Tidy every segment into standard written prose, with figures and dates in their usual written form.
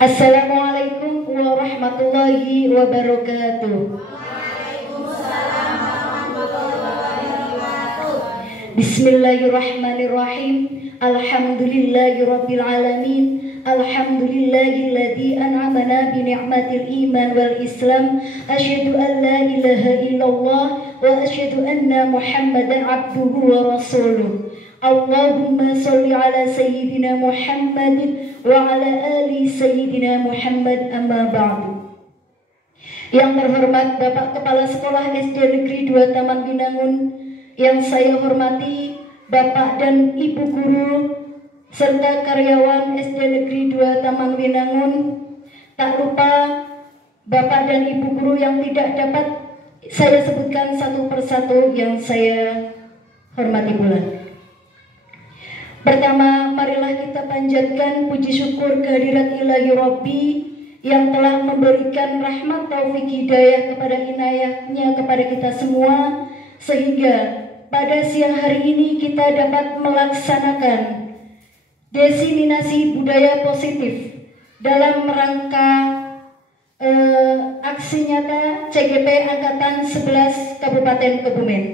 Assalamualaikum warahmatullahi wabarakatuh. Waalaikumsalam warahmatullahi wabarakatuh. Bismillahirrahmanirrahim. Alhamdulillahirabbil alamin. Alhamdulillahilladzi an'amana bi ni'matil iman wal islam. Asyhadu an la ilaha illallah wa asyhadu anna Muhammadan abduhu wa rasuluh. Allahumma sholli ala sayyidina Muhammad wa ala ali sayyidina Muhammad, amma ba'du. Yang terhormat Bapak Kepala Sekolah SD Negeri 2 Taman Binangun, yang saya hormati Bapak dan Ibu guru serta karyawan SD Negeri 2 Taman Binangun, tak lupa Bapak dan Ibu guru yang tidak dapat saya sebutkan satu persatu yang saya hormati pula. Pertama, marilah kita panjatkan puji syukur kehadirat Ilahi Rabbi yang telah memberikan rahmat taufik hidayah kepada inayahnya kepada kita semua, sehingga pada siang hari ini kita dapat melaksanakan diseminasi budaya positif dalam rangka aksi nyata CGP Angkatan 11 Kabupaten Kebumen.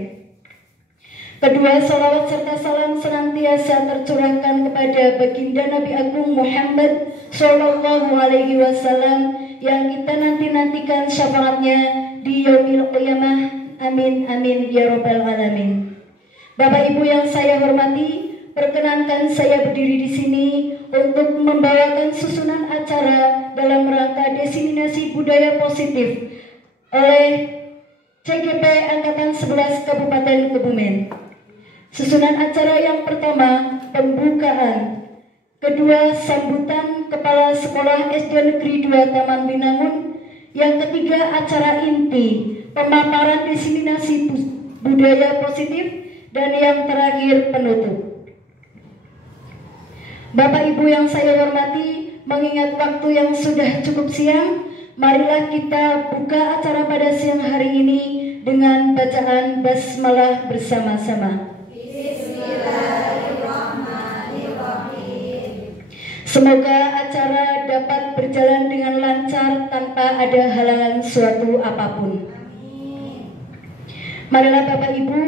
Kedua, salawat serta salam senantiasa tercurahkan kepada baginda Nabi Agung Muhammad Sallallahu Alaihi Wasallam yang kita nantikan syafaatnya di yaumil qiyamah. Amin amin ya robbal alamin. Bapak Ibu yang saya hormati, perkenankan saya berdiri di sini untuk membawakan susunan acara dalam rangka diseminasi budaya positif oleh CGP Angkatan 11 Kabupaten Kebumen. Susunan acara yang pertama, pembukaan. Kedua, sambutan Kepala Sekolah SD Negeri 2 Taman Binangun. Yang ketiga, acara inti, pemaparan diseminasi budaya positif. Dan yang terakhir, penutup. Bapak Ibu yang saya hormati, mengingat waktu yang sudah cukup siang, marilah kita buka acara pada siang hari ini dengan bacaan basmalah bersama-sama. Semoga acara dapat berjalan dengan lancar tanpa ada halangan suatu apapun. Marilah Bapak Ibu,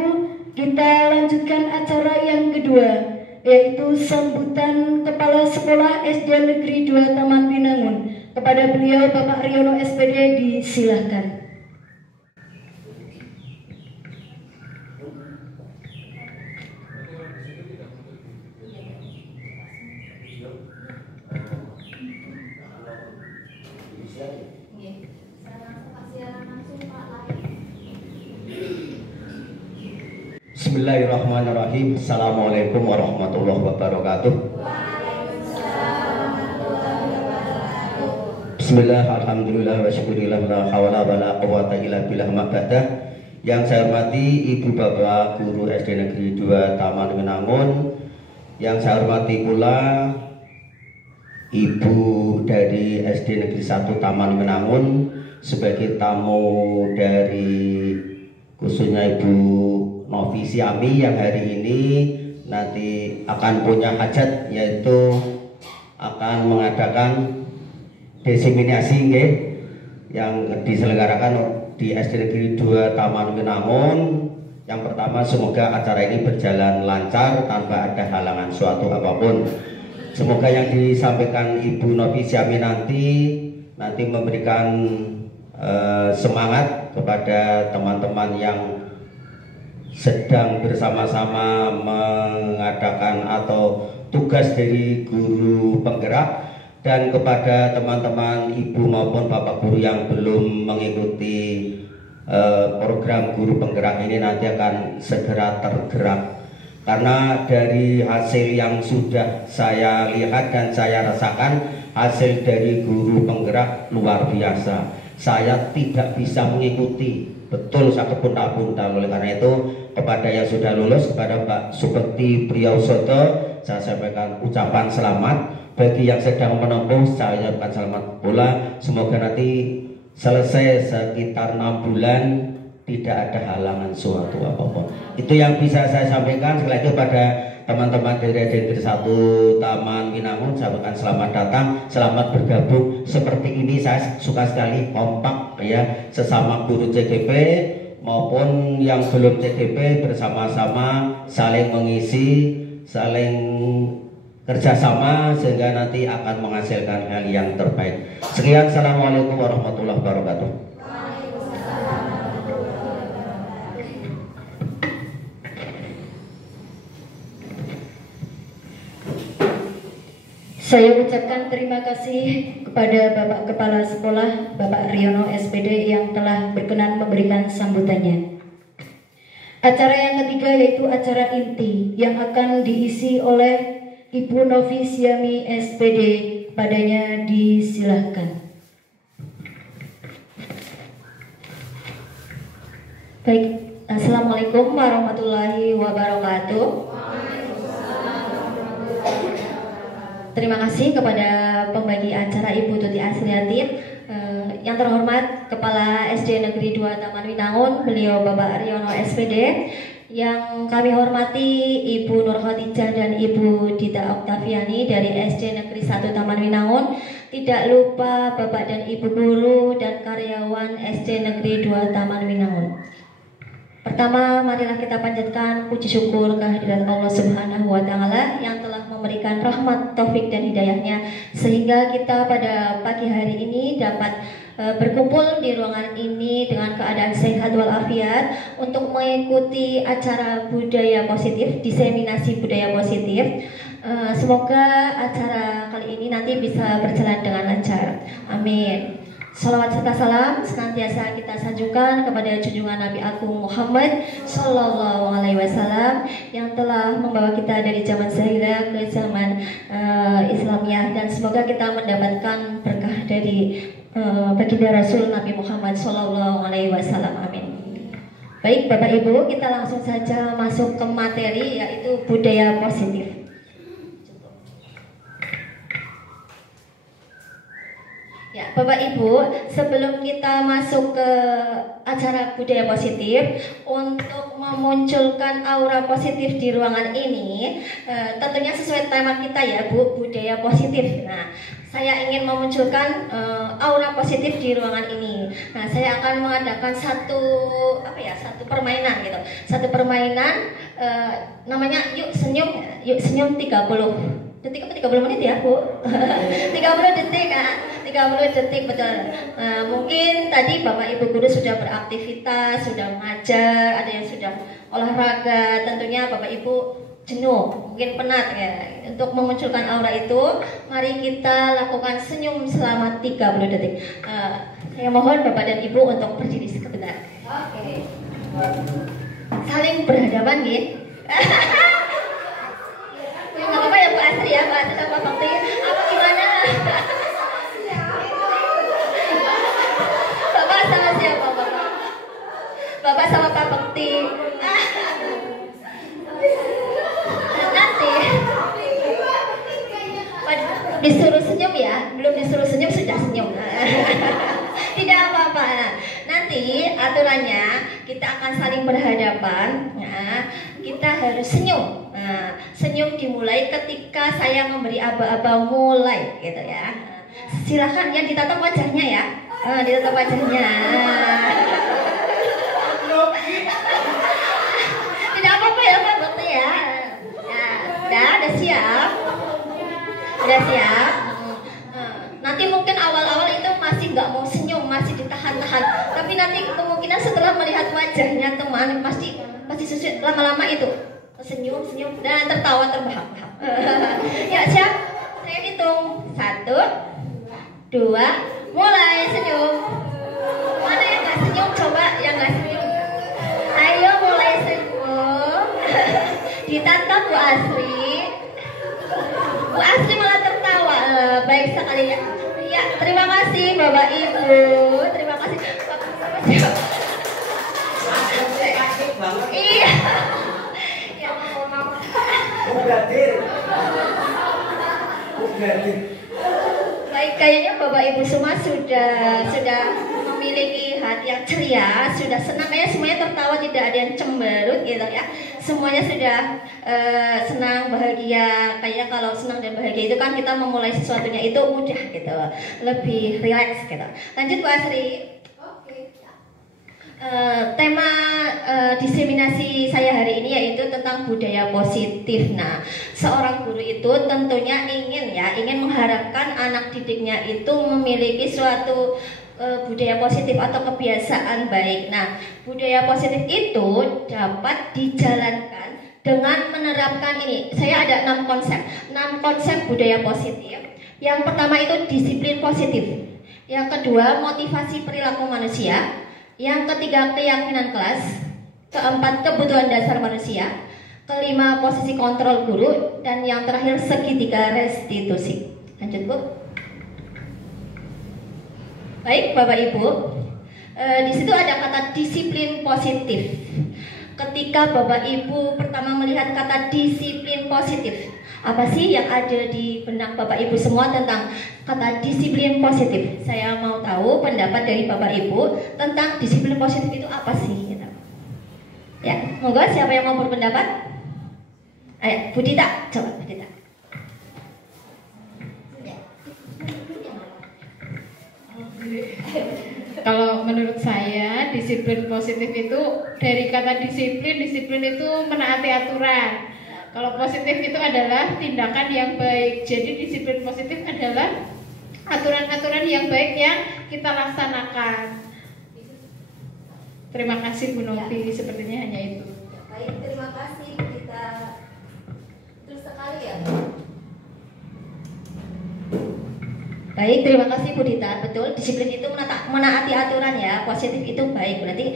kita lanjutkan acara yang kedua, yaitu sambutan Kepala Sekolah SD Negeri 2 Taman Binangun. Kepada beliau Bapak Riono SPD disilahkan. Bismillahirrahmanirrahim. Assalamualaikum warahmatullahi wabarakatuh. Bismillah, alhamdulillah, wa syukurillah, la hawla wa la quwwata illa billah ma'badah. Yang saya hormati Ibu Bapak Guru SD Negeri 2 Taman Binangun. Yang saya hormati pula Ibu dari SD Negeri 1 Taman Binangun sebagai tamu dari khususnya Ibu Novi Siami yang hari ini nanti akan punya hajat, yaitu akan mengadakan diseminasi yang diselenggarakan di SD Negeri 2 Taman Binangun. Yang pertama, semoga acara ini berjalan lancar tanpa ada halangan suatu apapun. Semoga yang disampaikan Ibu Novi Siami nanti memberikan semangat kepada teman-teman yang sedang bersama-sama mengadakan atau tugas dari guru penggerak, dan kepada teman-teman ibu maupun bapak guru yang belum mengikuti program guru penggerak ini nanti akan segera tergerak, karena dari hasil yang sudah saya lihat dan saya rasakan, hasil dari guru penggerak luar biasa. Saya tidak bisa mengikuti betul satu punta-punta. Oleh karena itu, kepada yang sudah lulus, kepada Pak Sugeng Priyosoto, saya sampaikan ucapan selamat. Bagi yang sedang menempuh, saya ucapkan selamat pula. Semoga nanti selesai sekitar 6 bulan tidak ada halangan suatu apapun. Itu yang bisa saya sampaikan. Sekali lagi pada teman-teman dari SD Negeri 1 Taman Winangun, saya ucapkan selamat datang, selamat bergabung. Seperti ini saya suka sekali, kompak ya, sesama guru CGP maupun yang belum CGP bersama-sama saling mengisi, saling kerjasama sehingga nanti akan menghasilkan hal yang terbaik. Sekian, assalamualaikum warahmatullahi wabarakatuh. Saya ucapkan terima kasih kepada Bapak Kepala Sekolah, Bapak Riono SPD yang telah berkenan memberikan sambutannya. Acara yang ketiga yaitu acara inti yang akan diisi oleh Ibu Novi Siami SPD. Padanya disilahkan. Baik, assalamualaikum warahmatullahi wabarakatuh. Terima kasih kepada pembagi acara Ibu Tuti Asriati. Yang terhormat Kepala SD Negeri 2 Taman Winangun, beliau Bapak Riono SPD. Yang kami hormati Ibu Nur Khadijah dan Ibu Dita Oktaviani dari SD Negeri 1 Taman Winangun. Tidak lupa Bapak dan Ibu guru dan karyawan SD Negeri 2 Taman Winangun. Pertama, marilah kita panjatkan puji syukur kehadirat Allah Subhanahu wa Ta'ala yang telah memberikan rahmat, taufik dan hidayahnya sehingga kita pada pagi hari ini dapat berkumpul di ruangan ini dengan keadaan sehat walafiat untuk mengikuti acara budaya positif, diseminasi budaya positif. Semoga acara kali ini nanti bisa berjalan dengan lancar. Amin. Salawat serta salam senantiasa kita sanjungkan kepada junjungan Nabi Agung Muhammad Sallallahu Alaihi Wasallam yang telah membawa kita dari zaman jahiliyah ke zaman Islamiyah, dan semoga kita mendapatkan berkah dari baginda Rasul Nabi Muhammad Sallallahu Alaihi Wasallam. Amin. Baik Bapak Ibu, kita langsung saja masuk ke materi yaitu budaya positif. Ya, Bapak Ibu, sebelum kita masuk ke acara budaya positif, untuk memunculkan aura positif di ruangan ini, tentunya sesuai tema kita ya Bu, budaya positif. Nah, saya ingin memunculkan aura positif di ruangan ini. Nah, saya akan mengadakan satu permainan gitu. Satu permainan namanya yuk senyum 30 detik apa 30 menit ya Bu? 30 detik kan? 30 detik betul. Mungkin tadi Bapak Ibu guru sudah beraktivitas, sudah mengajar, ada yang sudah olahraga. Tentunya Bapak Ibu jenuh, mungkin penat ya. Untuk memunculkan aura itu, mari kita lakukan senyum selama 30 detik. Saya mohon Bapak dan Ibu untuk berdiri sebentar. Oke. Saling berhadapan gitu. Nggak apa-apa ya Bu Asri ya, Bu Asri sama Bakti. Apa gimana? Bapak sama siapa Bapak? Bapak sama Pak Bakti. Nanti disuruh senyum ya, belum disuruh senyum sudah senyum. Tidak apa-apa. Nanti aturannya kita akan saling berhadapan. Nah, kita harus senyum. Nah, senyum dimulai ketika saya memberi aba-aba mulai, gitu ya. Silakan yang ditatap wajahnya ya. Ditatap wajahnya. Tidak apa-apa ya Pak Bakti ya. Udah siap. Udah siap. Nanti mungkin awal-awal itu masih nggak mau senyum, masih ditahan-tahan. Tapi nanti kemungkinan setelah melihat wajahnya teman pasti lama-lama itu senyum dan tertawa terbahak-bahak. Ya siap, saya hitung 1, 2, mulai senyum. Mana yang nggak senyum? Coba yang nggak senyum. Ayo mulai senyum. Ditatap Bu Asri. Bu Asri malah tertawa. Baik sekali ya. Ya, terima kasih Bapak Ibu. Terima kasih. Bapak sama siapa? Iya. Ya, baik, kayaknya Bapak Ibu semua sudah memiliki hati yang ceria, sudah senang ya, semuanya tertawa, tidak ada yang cemberut gitu ya. semuanya sudah senang, bahagia. Kayak kalau senang dan bahagia itu kan kita memulai sesuatunya itu mudah gitu, lebih rileks gitu. Lanjut Bu Asri. Tema diseminasi saya hari ini yaitu tentang budaya positif. Nah, seorang guru itu tentunya ingin mengharapkan anak didiknya itu memiliki suatu budaya positif atau kebiasaan baik. Nah, budaya positif itu dapat dijalankan dengan menerapkan ini. Saya ada 6 konsep budaya positif. Yang pertama itu disiplin positif. Yang kedua, motivasi perilaku manusia. Yang ketiga, keyakinan kelas. Keempat, kebutuhan dasar manusia. Kelima, posisi kontrol guru. Dan yang terakhir, segitiga restitusi. Lanjut Bu. Baik Bapak Ibu, di situ ada kata disiplin positif. Ketika Bapak Ibu pertama melihat kata disiplin positif, apa sih yang ada di benak Bapak Ibu semua tentang kata disiplin positif? Saya mau tahu pendapat dari Bapak Ibu tentang disiplin positif itu apa sih? Gitu. Ya, monggo siapa yang mau berpendapat? Ayo, Bu Dita, coba Bu Dita. Kalau menurut saya disiplin positif itu dari kata disiplin itu menaati aturan. Kalau positif itu adalah tindakan yang baik. Jadi disiplin positif adalah aturan-aturan yang baik yang kita laksanakan. Terima kasih Bu Novi, sepertinya hanya itu. Baik, terima kasih. Kita terus sekali ya. Baik, terima kasih Bu Dita. Betul, disiplin itu menaati aturan ya. Positif itu baik. Berarti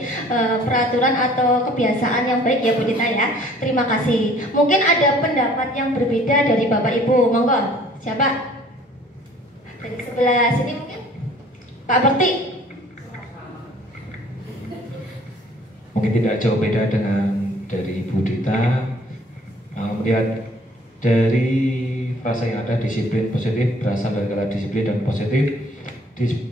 peraturan atau kebiasaan yang baik ya Bu Dita ya. Terima kasih. Mungkin ada pendapat yang berbeda dari Bapak Ibu. Monggo. Siapa? Dari sebelah sini mungkin. Pak Bekti. Mungkin tidak jauh beda dengan dari Bu Dita. Melihat dari frasa yang ada, disiplin positif berasal dari kata disiplin dan positif.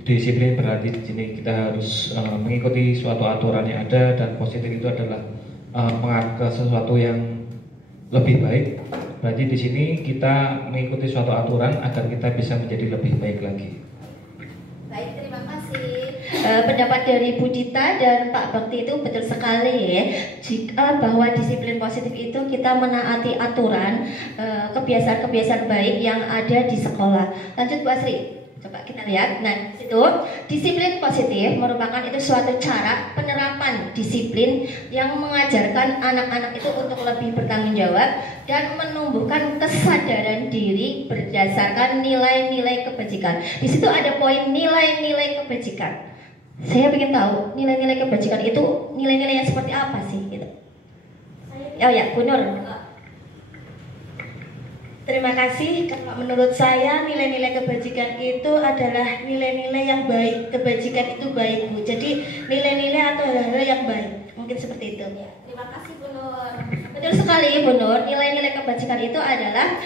Disiplin berarti di sini kita harus mengikuti suatu aturan yang ada, dan positif itu adalah mengarah ke sesuatu yang lebih baik. Berarti di sini kita mengikuti suatu aturan agar kita bisa menjadi lebih baik lagi. Baik, terima kasih. Pendapat dari Bu Dita dan Pak Bakti itu betul sekali ya. Jika bahwa disiplin positif itu kita menaati aturan, kebiasaan-kebiasaan baik yang ada di sekolah. Lanjut Bu Asri. Coba kita lihat. Nah, itu disiplin positif merupakan itu suatu cara penerapan disiplin yang mengajarkan anak-anak itu untuk lebih bertanggung jawab dan menumbuhkan kesadaran diri berdasarkan nilai-nilai kebajikan. Di situ ada poin nilai-nilai kebajikan. Saya ingin tahu nilai-nilai kebajikan itu nilai-nilai yang seperti apa sih gitu. Oh ya, Bu Nur. Terima kasih. Kalau menurut saya nilai-nilai kebajikan itu adalah nilai-nilai yang baik. Kebajikan itu baik Bu. Jadi nilai-nilai atau hal-hal yang baik. Mungkin seperti itu. Ya, terima kasih Bu Nur. Betul sekali Bu Nur. Nilai-nilai kebajikan itu adalah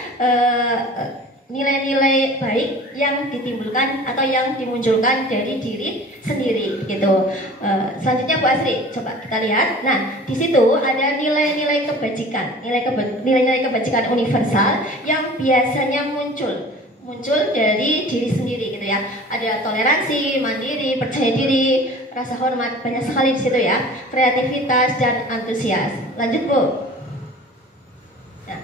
nilai-nilai baik yang ditimbulkan atau yang dimunculkan dari diri sendiri gitu. Selanjutnya Bu Asri, coba kita lihat. Nah, di situ ada nilai-nilai kebajikan, nilai-nilai kebajikan universal yang biasanya muncul dari diri sendiri gitu ya. Ada toleransi, mandiri, percaya diri, rasa hormat, banyak sekali di situ ya. Kreativitas dan antusias. Lanjut Bu. Nah,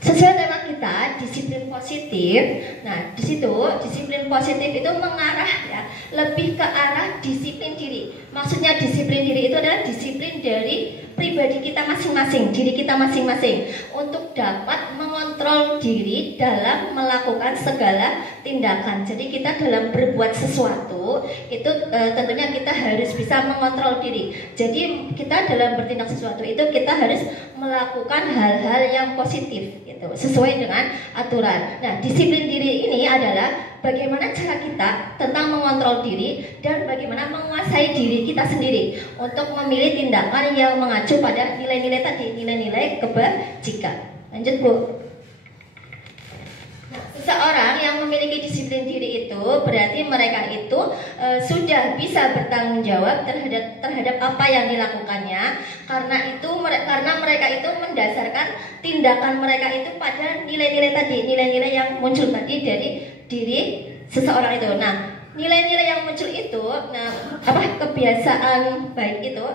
sesuai tema kita disiplin positif. Nah, di situ disiplin positif itu mengarah ya lebih ke arah disiplin diri. Maksudnya disiplin diri itu adalah disiplin dari pribadi kita masing-masing, diri kita masing-masing untuk dapat mengontrol diri dalam melakukan segala tindakan. Jadi kita dalam berbuat sesuatu itu tentunya kita harus bisa mengontrol diri. Jadi kita dalam bertindak sesuatu itu kita harus melakukan hal-hal yang positif gitu, sesuai dengan aturan. Nah, disiplin diri ini adalah bagaimana cara kita tentang mengontrol diri dan bagaimana menguasai diri kita sendiri untuk memilih tindakan yang mengacu pada nilai-nilai tadi, nilai-nilai kebajikan. Lanjut Bu. Nah, seseorang yang memiliki disiplin diri itu berarti mereka itu sudah bisa bertanggung jawab terhadap apa yang dilakukannya, karena mereka itu mendasarkan tindakan mereka itu pada nilai-nilai tadi, nilai-nilai yang muncul tadi dari diri seseorang itu. Nah, nilai-nilai yang muncul itu, kebiasaan baik itu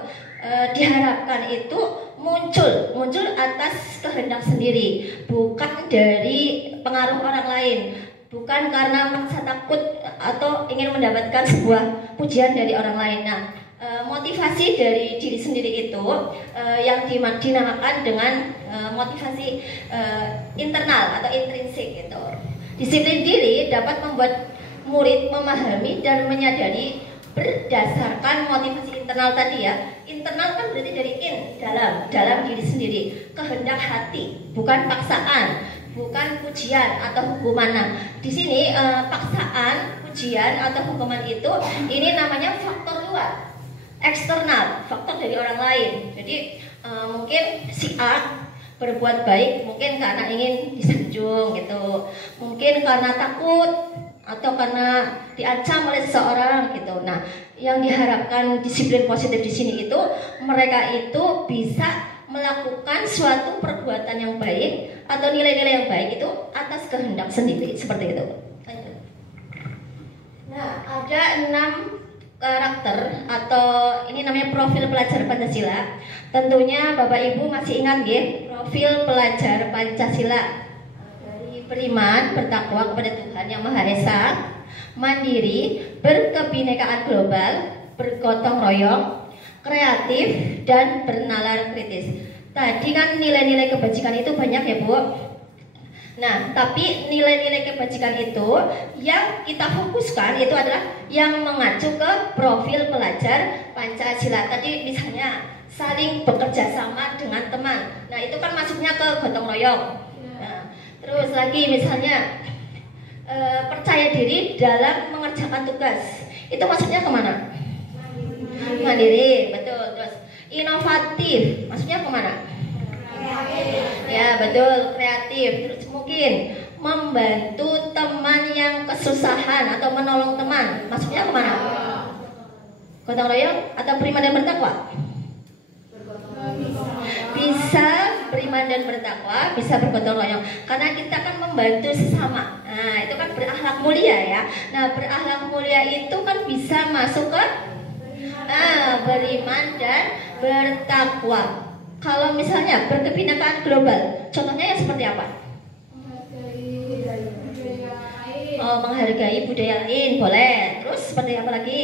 diharapkan itu muncul atas kehendak sendiri, bukan dari pengaruh orang lain, bukan karena merasa takut atau ingin mendapatkan sebuah pujian dari orang lain. Nah, motivasi dari diri sendiri itu yang dinamakan dengan motivasi internal atau intrinsik gitu. Disiplin diri dapat membuat murid memahami dan menyadari berdasarkan motivasi internal tadi ya. Internal kan berarti dari dalam diri sendiri, kehendak hati, bukan paksaan, bukan pujian atau hukuman. Nah, di sini paksaan, pujian atau hukuman itu ini namanya faktor luar, eksternal, faktor dari orang lain. Jadi mungkin si A berbuat baik mungkin karena ingin disanjung gitu, mungkin karena takut atau karena diancam oleh seseorang gitu. Nah, yang diharapkan disiplin positif di sini itu mereka itu bisa melakukan suatu perbuatan yang baik atau nilai-nilai yang baik itu atas kehendak sendiri, seperti itu. Nah, ada 6 karakter atau ini namanya profil pelajar Pancasila. Tentunya Bapak Ibu masih ingat ya, profil pelajar Pancasila: beriman, bertakwa kepada Tuhan Yang Maha Esa, mandiri, berkebinekaan global, bergotong royong, kreatif, dan bernalar kritis. Tadi kan nilai-nilai kebajikan itu banyak ya Bu. Nah, tapi nilai-nilai kebajikan itu yang kita fokuskan itu adalah yang mengacu ke profil pelajar Pancasila. Tadi misalnya saling bekerja sama dengan teman. Nah, itu kan masuknya ke gotong royong. Terus lagi misalnya percaya diri dalam mengerjakan tugas, itu maksudnya kemana? Mandiri, betul. Terus inovatif, maksudnya kemana? Ya betul, kreatif. Terus mungkin membantu teman yang kesusahan atau menolong teman, maksudnya kemana? Gotong royong atau beriman dan bertakwa? Bisa beriman dan bertakwa, bisa bergotong royong, karena kita kan membantu sesama. Nah, itu kan berakhlak mulia ya. Nah, berakhlak mulia itu kan bisa masuk ke beriman dan bertakwa. Kalau misalnya berkebinekaan global, contohnya yang seperti apa? Menghargai budaya lain, boleh. Terus seperti apa lagi?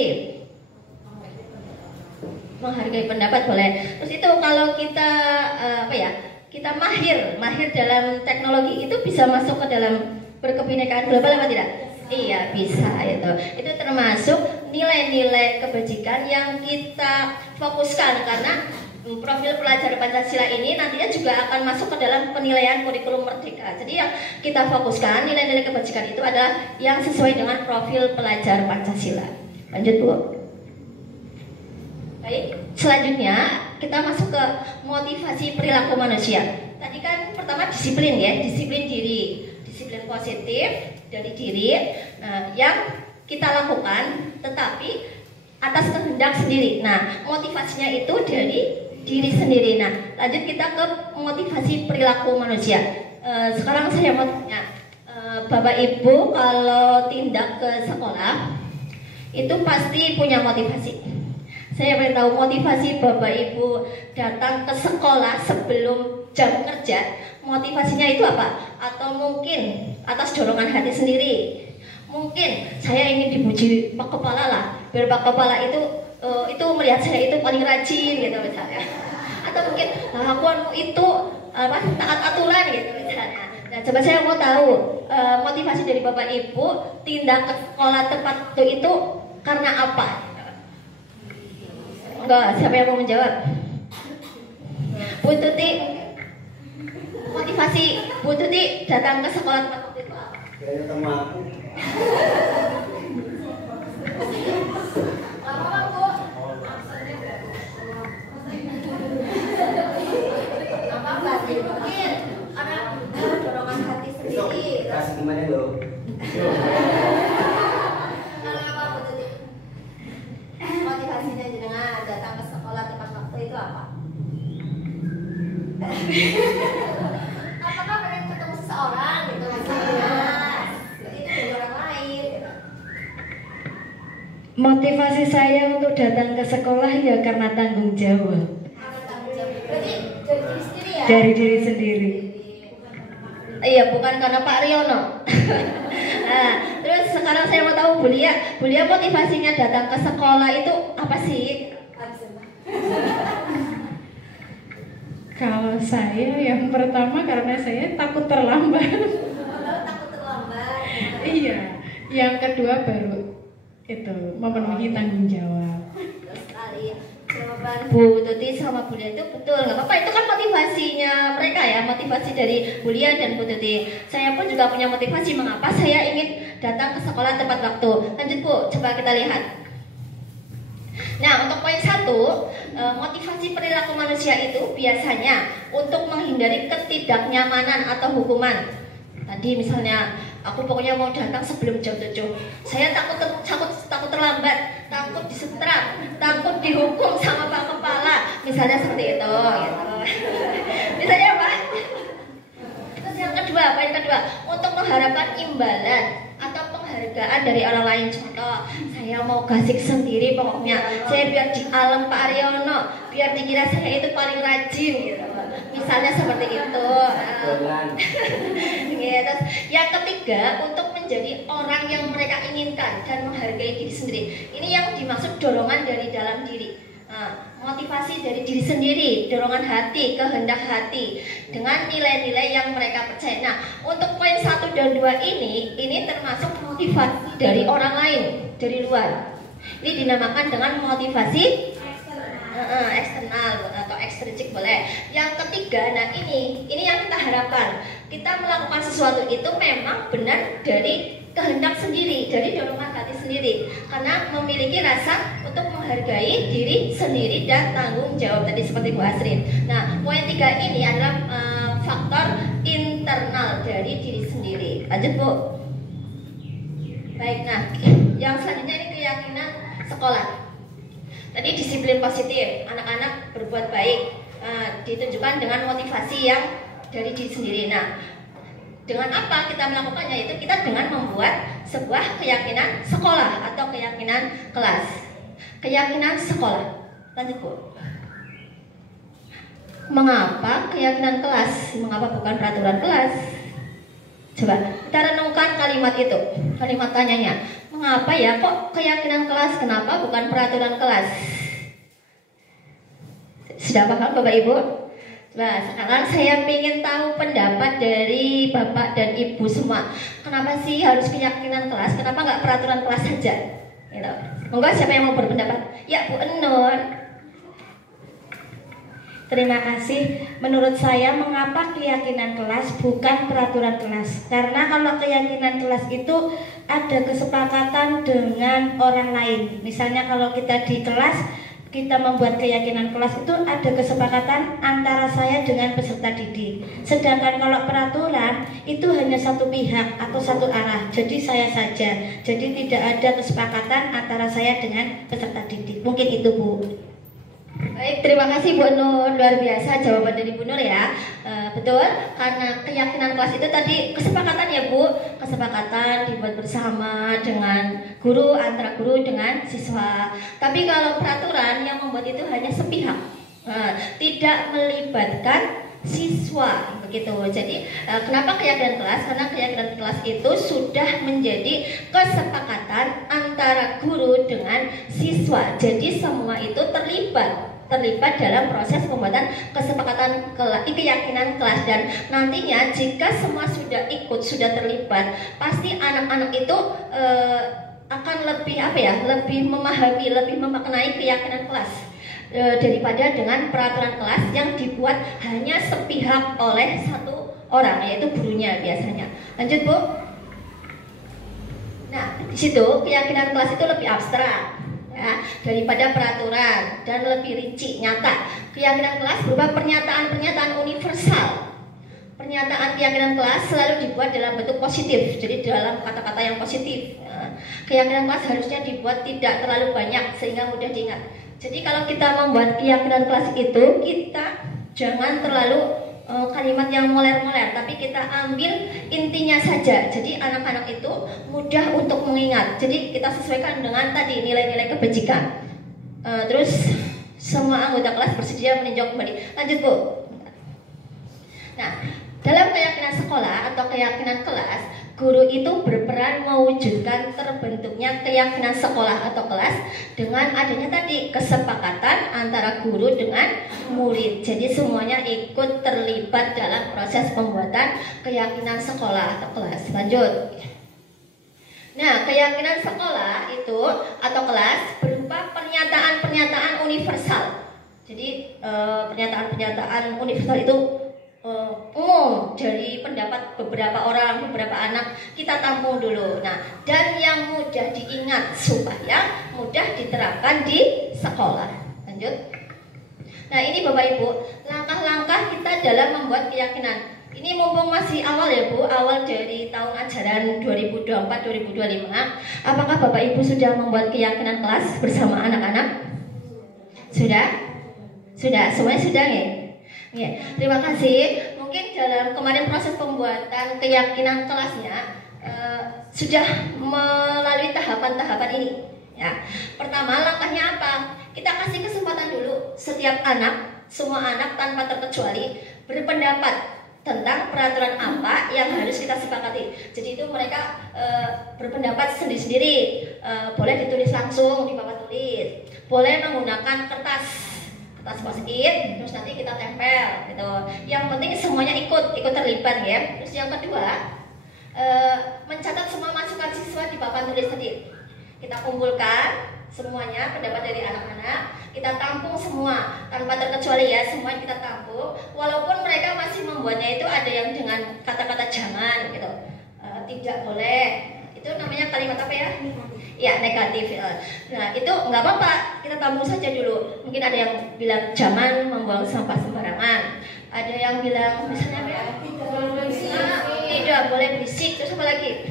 Menghargai pendapat, boleh. Terus itu kalau kita kita mahir dalam teknologi, itu bisa masuk ke dalam berkebinekaan global apa tidak? Iya, bisa itu. Itu termasuk nilai-nilai kebajikan yang kita fokuskan, karena profil pelajar Pancasila ini nantinya juga akan masuk ke dalam penilaian kurikulum merdeka. Jadi yang kita fokuskan nilai-nilai kebajikan itu adalah yang sesuai dengan profil pelajar Pancasila. Lanjut Bu. Baik, selanjutnya kita masuk ke motivasi perilaku manusia. Tadi kan pertama disiplin ya, disiplin diri, disiplin positif dari diri yang kita lakukan tetapi atas kehendak sendiri. Nah, motivasinya itu dari diri sendiri. Nah, lanjut kita ke motivasi perilaku manusia. Sekarang saya mau tanya, Bapak Ibu kalau tindak ke sekolah itu pasti punya motivasi. Saya ingin tahu motivasi Bapak Ibu datang ke sekolah sebelum jam kerja, motivasinya itu apa? Atau mungkin atas dorongan hati sendiri? Mungkin saya ingin dipuji Pak Kepala lah, biar Pak Kepala itu melihat saya itu paling rajin gitu misalnya. Atau mungkin aku itu taat aturan gitu misalnya. Nah, coba saya mau tahu motivasi dari Bapak Ibu tindak ke sekolah tepat waktu itu karena apa? Enggak, siapa yang mau menjawab? Bu Tuti, motivasi Bu Tuti datang ke sekolah tepat waktu itu apa? Kayaknya sama aku. Apa Bu? Apa sih mungkin ada dorongan hati sendiri. Kasih gimana lo? jenengan datang ke sekolah tepat waktu itu apa? Apakah pengen ketemu seseorang gitu misalnya? Itu dari orang lain. Motivasi saya untuk datang ke sekolah ya karena tanggung jawab. Berarti dari diri sendiri ya? Dari diri sendiri. Iya, bukan karena Pak Riono. Nah, terus sekarang saya mau tahu Bu Lia motivasinya datang ke sekolah itu apa sih? Kalau saya yang pertama karena saya takut terlambat. Takut terlambat. Iya. Yang kedua baru itu memenuhi tanggung jawab. Terus sekali jawaban Bu Tuti sama Bu Lia itu betul, nggak apa-apa, itu kan motivasinya mereka ya, motivasi dari Bu Lia dan Bu Tuti. Saya pun juga punya motivasi mengapa saya ingin datang ke sekolah tepat waktu. Lanjut Bu, coba kita lihat. Nah, untuk poin 1, motivasi perilaku manusia itu biasanya untuk menghindari ketidaknyamanan atau hukuman. Tadi misalnya aku pokoknya mau datang sebelum jam 7. Saya takut terlambat, takut disetrap, takut dihukum sama Pak Kepala. Misalnya seperti itu gitu. Misalnya Pak. Terus yang kedua, poin kedua, untuk mengharapkan imbalan atau penghargaan dari orang lain. Contoh, saya mau gasik sendiri pokoknya, saya biar di alam Pak Aryono, biar dikira saya itu paling rajin gitu. Misalnya seperti itu. Gitu. Yang ketiga, untuk menjadi orang yang mereka inginkan dan menghargai diri sendiri. Ini yang dimaksud dorongan dari dalam diri. Motivasi dari diri sendiri, dorongan hati, kehendak hati dengan nilai-nilai yang mereka percaya. Nah, untuk poin 1 dan 2 ini termasuk motivasi dari orang lain, dari luar. Ini dinamakan dengan motivasi eksternal atau ekstrinsik boleh. Yang ketiga, nah ini yang kita harapkan. Kita melakukan sesuatu itu memang benar dari kehendak sendiri, dari dorongan hati sendiri, karena memiliki rasa untuk menghargai diri sendiri dan tanggung jawab tadi seperti Bu Asrin. Nah, poin 3 ini adalah faktor internal dari diri sendiri. Lanjut Bu. Baik, nah yang selanjutnya ini keyakinan sekolah. Tadi disiplin positif, anak-anak berbuat baik, ditunjukkan dengan motivasi yang dari diri sendiri. Nah, dengan apa kita melakukannya? Itu kita dengan membuat sebuah keyakinan sekolah atau keyakinan kelas. Keyakinan sekolah. Lanjut Bu. Mengapa keyakinan kelas? Mengapa bukan peraturan kelas? Coba kita renungkan kalimat itu, kalimat tanyanya. Mengapa ya kok keyakinan kelas? Kenapa bukan peraturan kelas? Sudah paham Bapak Ibu? Nah, sekarang saya ingin tahu pendapat dari Bapak dan Ibu semua. Kenapa sih harus keyakinan kelas? Kenapa nggak peraturan kelas saja? Gitu. Monggo siapa yang mau berpendapat? Ya Bu Enur. Terima kasih. Menurut saya mengapa keyakinan kelas bukan peraturan kelas? Karena kalau keyakinan kelas itu ada kesepakatan dengan orang lain. Misalnya kalau kita di kelas, kita membuat keyakinan kelas itu ada kesepakatan antara saya dengan peserta didik. Sedangkan kalau peraturan itu hanya satu pihak atau satu arah. Jadi saya saja. Jadi tidak ada kesepakatan antara saya dengan peserta didik. Mungkin itu Bu. Baik, terima kasih Bu Nur, luar biasa jawaban dari Bu Nur ya. Betul, karena keyakinan kelas itu tadi kesepakatan ya Bu, kesepakatan dibuat bersama dengan guru, antara guru dengan siswa. Tapi kalau peraturan yang membuat itu hanya sepihak, tidak melibatkan siswa begitu. Jadi kenapa keyakinan kelas? Karena keyakinan kelas itu sudah menjadi kesepakatan antara guru dengan siswa. Jadi semua itu terlibat dalam proses pembuatan kesepakatan keyakinan kelas, dan nantinya jika semua sudah ikut, sudah terlibat, pasti anak-anak itu akan lebih lebih memahami, lebih memaknai keyakinan kelas daripada dengan peraturan kelas yang dibuat hanya sepihak oleh satu orang, yaitu gurunya biasanya. Lanjut Bu. Nah, di situ keyakinan kelas itu lebih abstrak ya, daripada peraturan dan lebih rinci, nyata. Keyakinan kelas berupa pernyataan-pernyataan universal. Pernyataan keyakinan kelas selalu dibuat dalam bentuk positif, jadi dalam kata-kata yang positif. Keyakinan kelas harusnya dibuat tidak terlalu banyak sehingga mudah diingat. Jadi kalau kita membuat keyakinan kelas itu, kita jangan terlalu kalimat yang moler-moler, tapi kita ambil intinya saja. Jadi anak-anak itu mudah untuk mengingat. Jadi kita sesuaikan dengan tadi nilai-nilai kebajikan. Terus semua anggota kelas bersedia meninjau kembali. Lanjut Bu. Nah, dalam keyakinan sekolah atau keyakinan kelas, guru itu berperan mewujudkan terbentuknya keyakinan sekolah atau kelas dengan adanya tadi kesepakatan antara guru dengan murid. Jadi semuanya ikut terlibat dalam proses pembuatan keyakinan sekolah atau kelas. Lanjut. Nah, keyakinan sekolah itu atau kelas berupa pernyataan-pernyataan universal. Jadi pernyataan-pernyataan universal itu umum dari pendapat beberapa orang, beberapa anak, kita tampung dulu. Nah, dan yang mudah diingat supaya mudah diterapkan di sekolah. Lanjut. Nah, ini Bapak Ibu, langkah-langkah kita dalam membuat keyakinan. Ini mumpung masih awal ya Bu, awal dari tahun ajaran 2024-2025. Apakah Bapak Ibu sudah membuat keyakinan kelas bersama anak-anak? Sudah? Sudah, semuanya sudah ya? Ya, terima kasih. Mungkin dalam kemarin proses pembuatan keyakinan kelasnya sudah melalui tahapan-tahapan ini. Ya, pertama langkahnya apa? Kita kasih kesempatan dulu setiap anak, semua anak tanpa terkecuali berpendapat tentang peraturan apa yang harus kita sepakati. Jadi itu mereka berpendapat sendiri-sendiri. Boleh ditulis langsung di papan tulis, boleh menggunakan kertas post-it, terus nanti kita tempel gitu. Yang penting semuanya ikut terlibat ya. Terus yang kedua, mencatat semua masukan siswa di papan tulis tadi. Kita kumpulkan semuanya pendapat dari anak-anak, kita tampung semua tanpa terkecuali ya, semua kita tampung. Walaupun mereka masih membuatnya itu ada yang dengan kata-kata jangan gitu, tidak boleh. Itu namanya kalimat apa ya? Ya, negatif. Nah, itu nggak apa-apa, kita tampung saja dulu. Mungkin ada yang bilang jangan membuang sampah sembarangan. Ada yang bilang misalnya apa ya? Tidak boleh berisik. Terus apa lagi?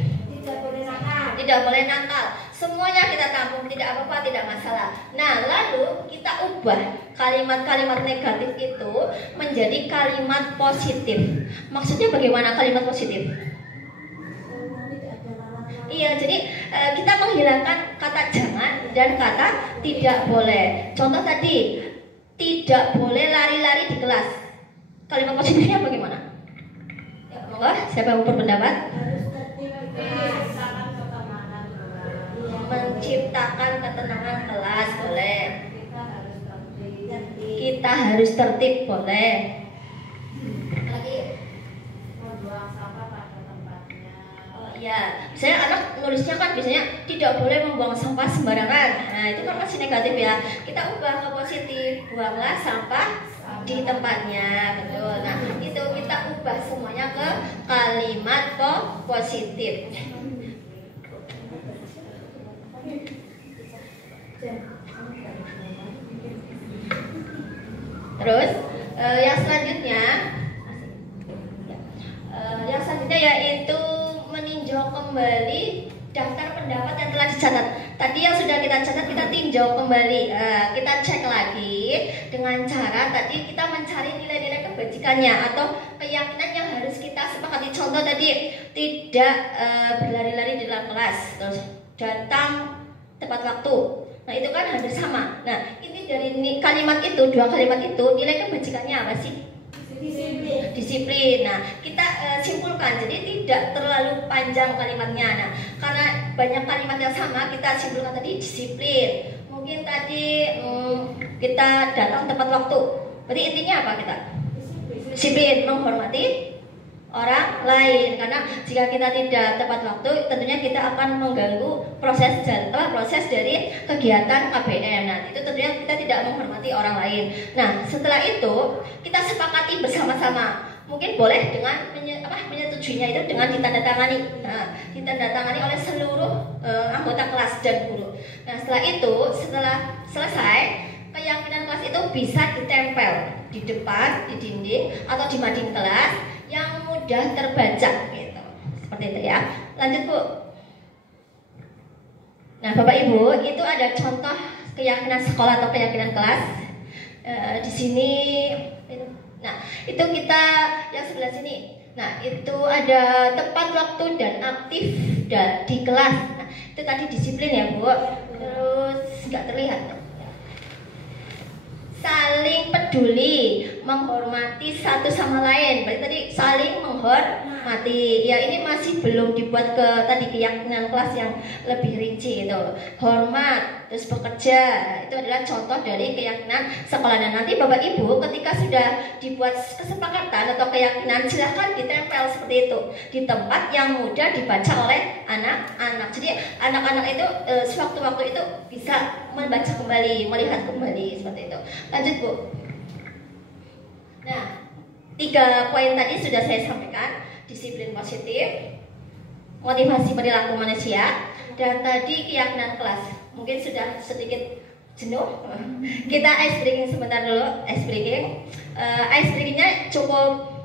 Tidak boleh nakal. Semuanya kita tampung, tidak apa-apa, tidak masalah. Nah, lalu kita ubah kalimat-kalimat negatif itu menjadi kalimat positif. Maksudnya bagaimana kalimat positif? Iya, jadi kita menghilangkan kata jangan dan kata tidak boleh. Contoh tadi, tidak boleh lari-lari di kelas. Kalimat positifnya bagaimana? Ya, monggo, siapa yang berpendapat? Menciptakan ketenangan kelas boleh. Kita harus tertib boleh. Ya, misalnya anak nulisnya kan biasanya tidak boleh membuang sampah sembarangan. Nah, itu kan masih negatif ya. Kita ubah ke positif, buanglah sampah di tempatnya, betul. Nah, itu kita ubah semuanya ke kalimat positif. Terus yang selanjutnya yaitu meninjau kembali daftar pendapat yang telah dicatat. Tadi yang sudah kita catat kita tinjau kembali, kita cek lagi dengan cara tadi kita mencari nilai-nilai kebajikannya atau keyakinan yang harus kita sepakati. Contoh tadi tidak berlari-lari di dalam kelas, terus datang tepat waktu. Nah, itu kan hampir sama. Nah, ini dari kalimat itu, dua kalimat itu nilai kebajikannya apa sih? Disiplin. Nah, kita simpulkan, jadi tidak terlalu panjang kalimatnya. Nah, karena banyak kalimat yang sama, kita simpulkan tadi disiplin. Mungkin tadi kita datang tepat waktu. Berarti intinya apa kita? Disiplin, menghormati orang lain. Karena jika kita tidak tepat waktu, tentunya kita akan mengganggu proses dari kegiatan KBN. Nah, itu tentunya kita tidak menghormati orang lain. Nah, setelah itu kita sepakati bersama-sama. Mungkin boleh dengan menyetujuinya itu dengan ditandatangani. Nah, ditandatangani oleh seluruh anggota kelas dan guru. Nah, setelah selesai, keyakinan kelas itu bisa ditempel di depan, di dinding atau di mading kelas yang mudah terbaca gitu. Seperti itu ya. Lanjut Bu. Nah, Bapak Ibu, itu ada contoh keyakinan sekolah atau keyakinan kelas. Di sini, nah itu kita yang sebelah sini. Nah, itu ada tepat waktu dan aktif di kelas. Nah, itu tadi disiplin ya, Bu. Terus nggak terlihat. Saling peduli, menghormati satu sama lain. Berarti tadi saling menghormati. Ya, ini masih belum dibuat ke tadi keyakinan kelas yang lebih rinci itu. Hormat, terus bekerja. Itu adalah contoh dari keyakinan sekolah. Dan nanti Bapak Ibu ketika sudah dibuat kesepakatan atau keyakinan, silahkan ditempel seperti itu di tempat yang mudah dibaca oleh anak-anak. Jadi anak-anak itu sewaktu-waktu itu bisa membaca kembali, melihat kembali seperti itu. Lanjut, Bu. Nah, 3 poin tadi sudah saya sampaikan. Disiplin positif, motivasi perilaku manusia, dan tadi keyakinan kelas. Mungkin sudah sedikit jenuh. Kita ice breaking sebentar dulu. Ice breaking. Ice breakingnya cukup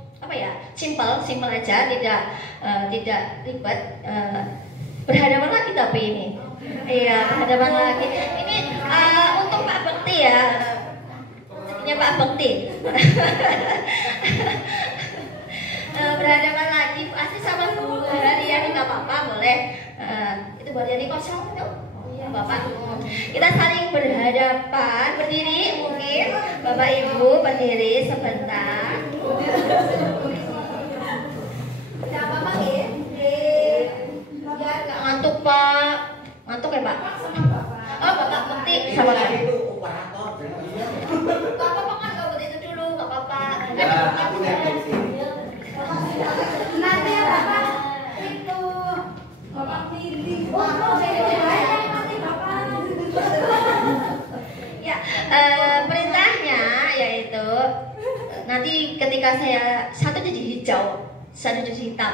simple aja, tidak ribet. Berhadapan lagi tapi ini. Iya, berhadapan lagi. Ini untuk Pak Bekti ya. Ini Pak Bekti. Berhadapan lagi pasti sama Bu Haryani, nggak apa-apa, boleh. Itu Bu Haryani kosong itu. Iya, Bapak. Kita saling berhadapan, berdiri mungkin. Bapak Ibu berdiri sebentar. Tidak apa-apa ya. Biar nggak ngantuk, Pak. Ngantuk ya, Pak? Oh, Bapak Bekti sama Pak. Gak apa-apa kan, Bapak itu dulu, gak apa-apa. Nanti ya Bapak itu Bapak pilih. Ya, perintahnya yaitu nanti ketika saya satu jadi hijau, satu jadi hitam.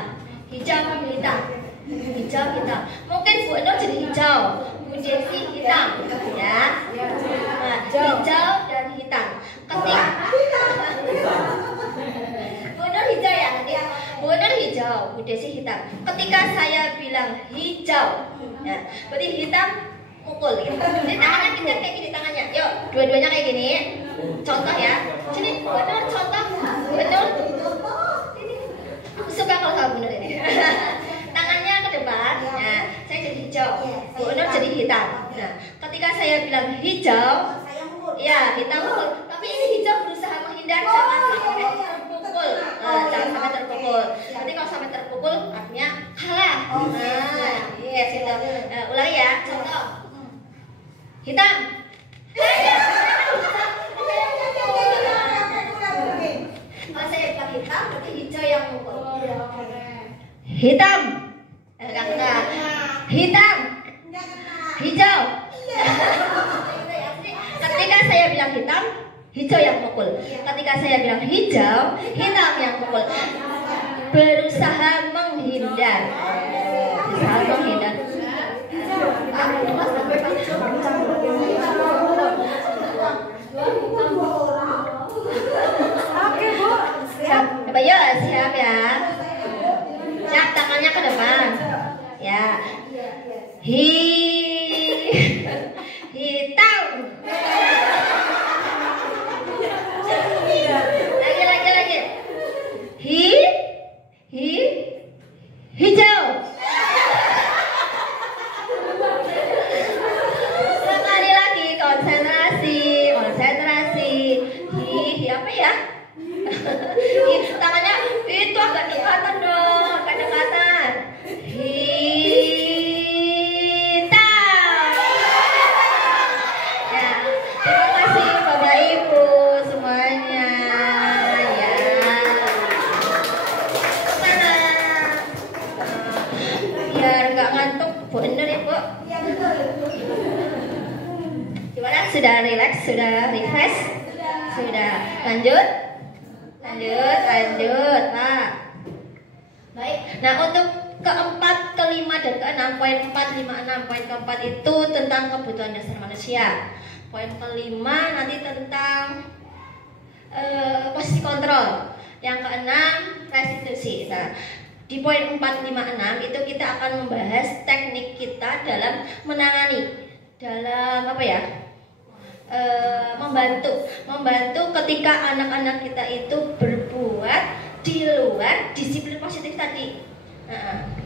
Hijau apa hitam? Hijau hitam. Mungkin Bu Nur jadi hijau, Bu Desi hitam, ya. Nah, hijau dan hitam. Ketika Bu Nur hijau ya, nanti Bu Nur hijau, Bu Desi hitam. Ketika saya bilang hijau, ya, berarti hitam pukul gitu. Jadi tangannya kita kayak gini tangannya. Yuk, dua-duanya kayak gini. Contoh ya. Sini Bu Nur contoh. Bu Nur. Aku suka kalau sama Bu Nur ini. Tangannya ke depan. Nah, saya jadi hijau. Bu Nur jadi hitam. Nah, ketika saya bilang hijau, ya hitam pukul. Tapi ini hijau berusaha menghindar jangan sampai terpukul. Jangan sampai terpukul. Nanti kalau sampai terpukul artinya kalah. Nah, yes itu. Ulangi ya. Contoh. Hitam. Kalau saya bilang hitam, berarti hijau yang mukul. Hitam. Enggak. Hitam. Hijau. Ketika saya bilang hitam, hijau yang mukul. Ketika saya bilang hijau, hitam yang mukul. Berusaha menghindar. Berusaha menghindar. Siap, Bapak ya, siap ya. Siap, tangannya ke depan. Ya. Hitam. Lagi. Hijau. Sekali lagi, konsentrasi. Apa ya? Tangannya itu agak dekatan dong, agak dekatan. Hitam. Ya, terima kasih Bapak Ibu semuanya. Ya. Mana? Biar nggak ngantuk, Bu Nur ya, Bu. Gimana? Sudah relax, sudah refresh, sudah lanjut, Pak. Baik. Nah, untuk keempat, kelima, dan keenam, poin 4, 5, 6, poin keempat itu tentang kebutuhan dasar manusia. Poin kelima nanti tentang posisi kontrol. Yang keenam restitusi. Nah, di poin 456 itu kita akan membahas teknik kita dalam menangani, dalam apa ya, membantu ketika anak-anak kita itu berbuat di luar disiplin positif tadi.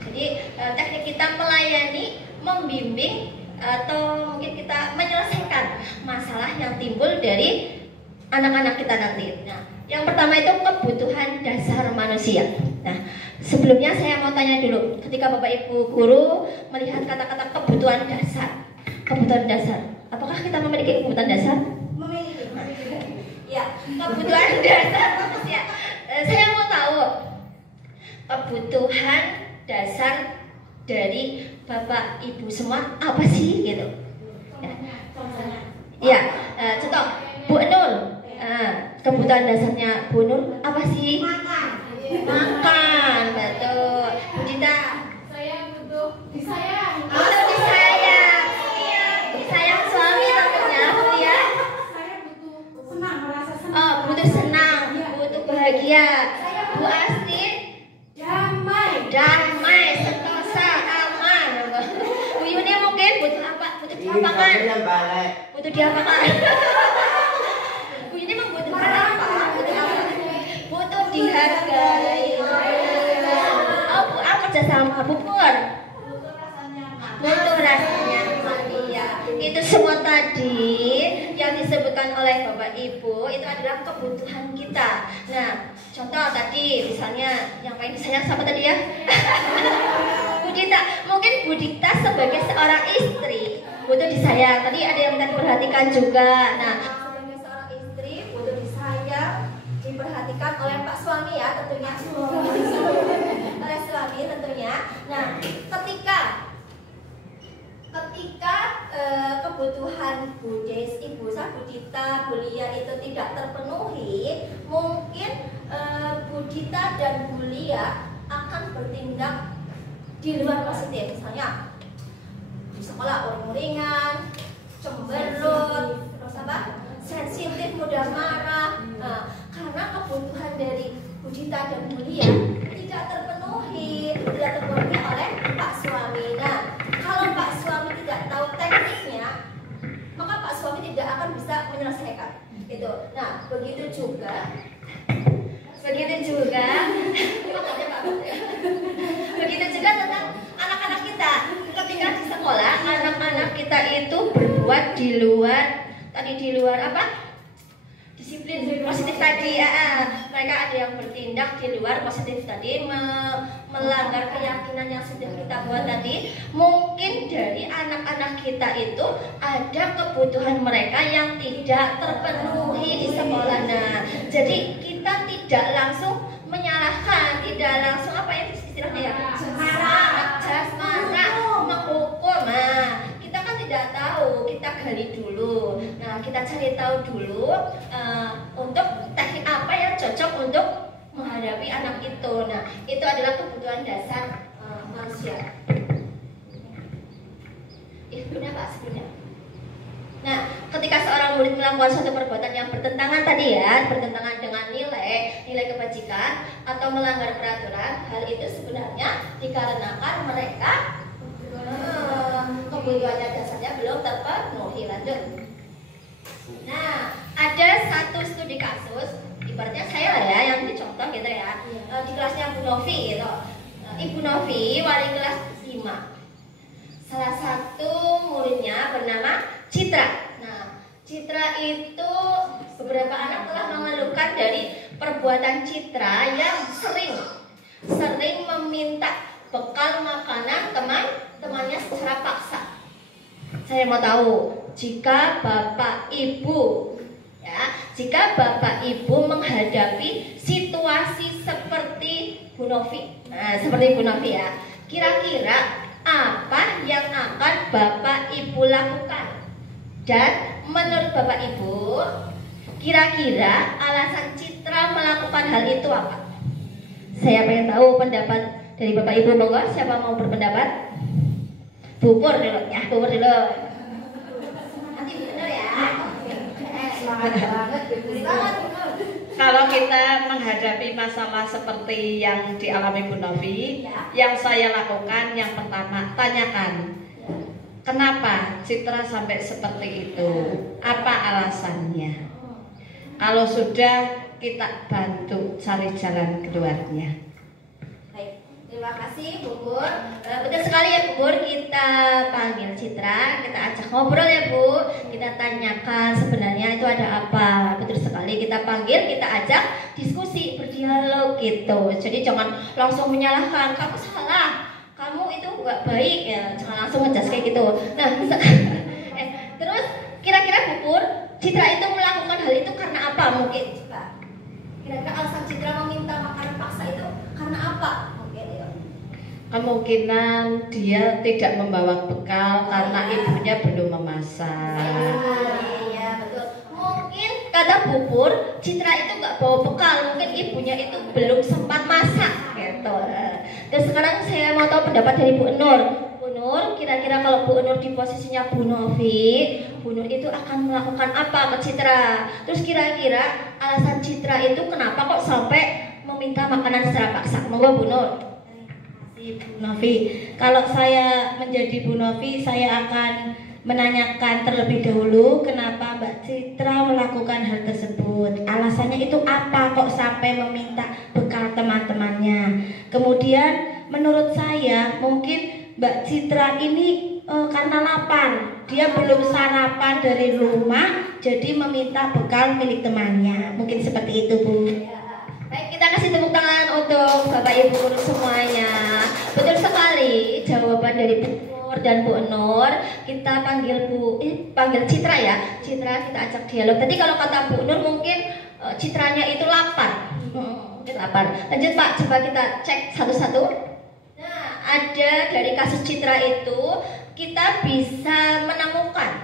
Jadi teknik kita melayani, membimbing, atau mungkin kita menyelesaikan masalah yang timbul dari anak-anak kita nanti. Nah, yang pertama itu kebutuhan dasar manusia. Nah, sebelumnya saya mau tanya dulu, ketika Bapak Ibu guru melihat kata-kata kebutuhan dasar, apakah kita memiliki kebutuhan dasar? Memiliki. Ya, kebutuhan dasar manusia. Saya mau tahu kebutuhan dasar dari Bapak Ibu semua apa sih gitu? Ya, contoh Bu Nur. Kebutuhan dasarnya Bu Nur apa sih? Makan, betul. Bu Dita? Saya butuh disayang. Butuh disayang. Iya, disayang suami tentunya, Bu ya. Saya butuh senang, merasa senang. Oh, butuh senang, butuh bahagia. Bu Asti? Damai, sentosa, aman. Bu Yuni mungkin butuh apa? Butuh diapakan? Butuh diapakan? Bu Yuni membutuhkan apa? Butuh apa? Butuh dihargai. Oh, Bu A kerjasama. Bu Pur? Butuh rasa nyaman. Iya. Itu semua tadi yang disebutkan oleh Bapak Ibu itu adalah kebutuhan kita. Nah, contoh tadi misalnya yang paling disayang siapa tadi ya? Bu Dita. Mungkin Bu Dita sebagai seorang istri butuh disayang. Tadi ada yang minta diperhatikan juga. Nah, sebagai seorang istri butuh disayang, diperhatikan oleh Pak suami ya tentunya. Oleh suami tentunya. Nah, ketika kebutuhan Bu Des, Ibu Sa, Bu Dita, Bu Lia itu tidak terpenuhi, mungkin Bu Dita dan Bu Lia akan bertindak di luar positif. Misalnya di sekolah uring-uringan, cemberut, terus apa? Sensitif, mudah marah. Nah, karena kebutuhan dari Bu Dita dan Bu Lia tidak terpenuhi oleh Pak suami. Nah, kalau Pak suami tidak tahu tekniknya, maka Pak suami tidak akan bisa menyelesaikan itu. Nah, begitu juga tentang anak-anak kita. Ketika di sekolah, anak-anak kita itu berbuat di luar apa? Disiplin positif tadi ya. Mereka ada yang bertindak di luar positif tadi, melanggar keyakinan yang sudah kita buat tadi. Mungkin dari anak-anak kita itu ada kebutuhan mereka yang tidak terpenuhi di sekolah. Nah, jadi kita tidak langsung menyalahkan, tidak langsung apa ya istilahnya ya, marah, menghukum. Nah, kita kan tidak tahu, kita gali dulu. Nah, kita cari tahu dulu untuk teknik apa yang cocok untuk menghadapi anak itu. Nah, itu adalah kebutuhan dasar manusia. Sebelumnya Pak, sebelumnya. Nah, ketika seorang murid melakukan suatu perbuatan yang bertentangan tadi ya, bertentangan dengan nilai kebajikan atau melanggar peraturan, hal itu sebenarnya dikarenakan mereka kebutuhannya dasarnya belum terpenuhi. Lanjut. Nah, ada satu studi kasus, ibaratnya saya lah ya yang dicontoh gitu ya, di kelasnya Bu Novi gitu. Ibu Novi wali kelas 5. Salah satu muridnya bernama Citra. Nah, Citra itu beberapa anak telah mengeluhkan dari perbuatan Citra yang sering meminta bekal makanan teman-temannya secara paksa. Saya mau tahu, jika Bapak Ibu menghadapi situasi seperti Bu Novi, nah seperti Bu Novi ya, kira-kira apa yang akan Bapak Ibu lakukan? Dan menurut Bapak Ibu, kira-kira alasan Citra melakukan hal itu apa? Saya pengen tahu pendapat dari Bapak Ibu. Monggo, siapa mau berpendapat? Bu Pur dulu ya, Bu Pur dulu. Nanti Bu Nur ya. Semangat banget, Semangat Bu Nur. Kalau kita menghadapi masalah seperti yang dialami Bu Novi, yang saya lakukan yang pertama, tanyakan kenapa Citra sampai seperti itu, apa alasannya. Kalau sudah, kita bantu cari jalan keluarnya. Baik, terima kasih Bu Pur. Betul sekali ya Bu Pur, kita panggil Citra, kita ajak ngobrol ya Bu, kita tanyakan sebenarnya itu ada apa. Betul sekali, kita panggil, kita ajak diskusi, berdialog gitu. Jadi jangan langsung menyalahkan, kamu salah, kamu itu nggak baik ya, jangan langsung ngejudge kayak gitu. Nah, terus kira-kira Bu Pur, Citra itu melakukan hal itu karena apa mungkin? Coba. Kira-kira alasan Citra meminta makanan paksa itu karena apa? Kemungkinan dia tidak membawa bekal karena ibunya belum memasak. Iya betul. Mungkin kata Bu Pur, Citra itu nggak bawa bekal, mungkin ibunya itu belum sempat masak gitu. Dan sekarang saya mau tahu pendapat dari Bu Nur. Bu Nur, kira-kira kalau Bu Nur di posisinya Bu Novi, Bu Nur itu akan melakukan apa ke Citra? Terus kira-kira alasan Citra itu kenapa kok sampai meminta makanan secara paksa? Monggo Bu Nur. Bu Novi, kalau saya menjadi Bu Novi, saya akan menanyakan terlebih dahulu kenapa Mbak Citra melakukan hal tersebut. Alasannya itu apa kok sampai meminta bekal teman-temannya. Kemudian menurut saya mungkin Mbak Citra ini karena lapar, dia belum sarapan dari rumah, jadi meminta bekal milik temannya. Mungkin seperti itu Bu. Baik, kita kasih tepuk tangan untuk Bapak Ibu guru semuanya. Betul sekali jawaban dari Bu Nur dan Bu Nur. Kita panggil panggil Citra ya. Citra kita ajak dialog. Tadi kalau kata Bu Nur mungkin Citranya itu lapar. Mungkin lapar. Lanjut Pak, coba kita cek satu-satu. Nah, ada dari kasus Citra itu kita bisa menemukan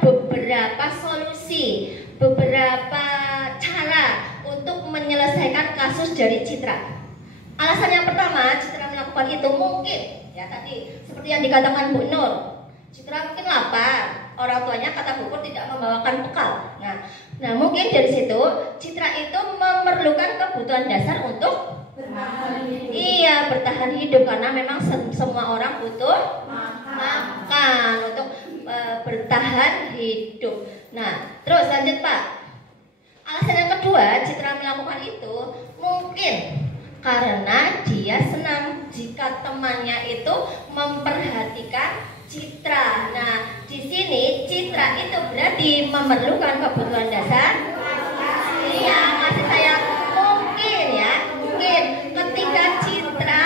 beberapa solusi, beberapa cara untuk menyelesaikan kasus dari Citra. Alasan yang pertama Citra melakukan itu mungkin ya tadi seperti yang dikatakan Bu Nur, Citra mungkin lapar, orang tuanya kata Bu Pur tidak membawakan bekal. Nah mungkin dari situ Citra itu memerlukan kebutuhan dasar untuk bertahan hidup karena memang semua orang butuh makan untuk bertahan hidup. Nah terus lanjut Pak. Alasan yang kedua Citra melakukan itu mungkin karena dia senang jika temannya itu memperhatikan Citra. Nah, di sini Citra itu berarti memerlukan kebutuhan dasar. Iya, kasih saya mungkin ketika Citra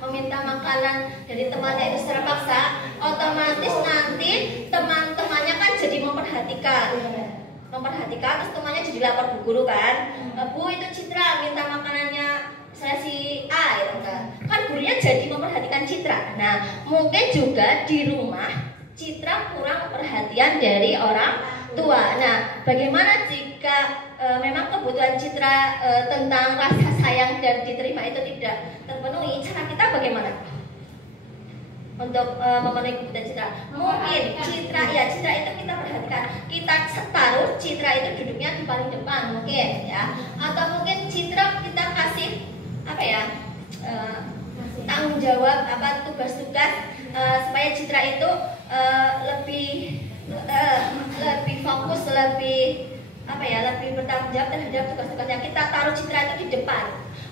meminta makanan dari temannya itu secara paksa, otomatis nanti teman-temannya kan jadi memperhatikan terus temannya jadi lapor Bu Guru kan, Bu itu Citra minta makanannya saya si A gitu kan gurunya jadi memperhatikan Citra. Nah mungkin juga di rumah Citra kurang perhatian dari orang tua. Nah bagaimana jika memang kebutuhan Citra tentang rasa sayang dan diterima itu tidak terpenuhi, cara kita bagaimana untuk memenuhi kebutuhan Citra? Mungkin Citra itu kita perhatikan, kita taruh Citra itu duduknya di paling depan mungkin ya, atau mungkin Citra kita kasih tanggung jawab tugas-tugas supaya Citra itu lebih fokus, lebih bertanggung jawab terhadap tugas-tugasnya. Kita taruh Citra itu di depan,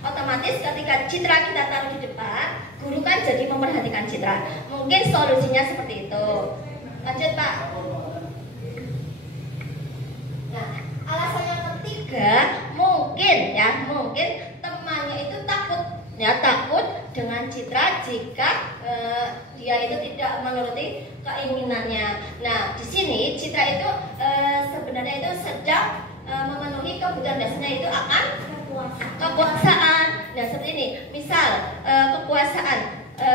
otomatis ketika Citra kita taruh di depan, guru kan jadi memperhatikan Citra. Mungkin solusinya seperti itu. Lanjut Pak. Nah, alasan yang ketiga mungkin temannya itu takut dengan Citra jika dia itu tidak menuruti keinginannya. Nah, di sini Citra itu sebenarnya itu sedang memenuhi kebutuhan dasarnya itu akan kekuasaan. Nah seperti ini, misal kekuasaan,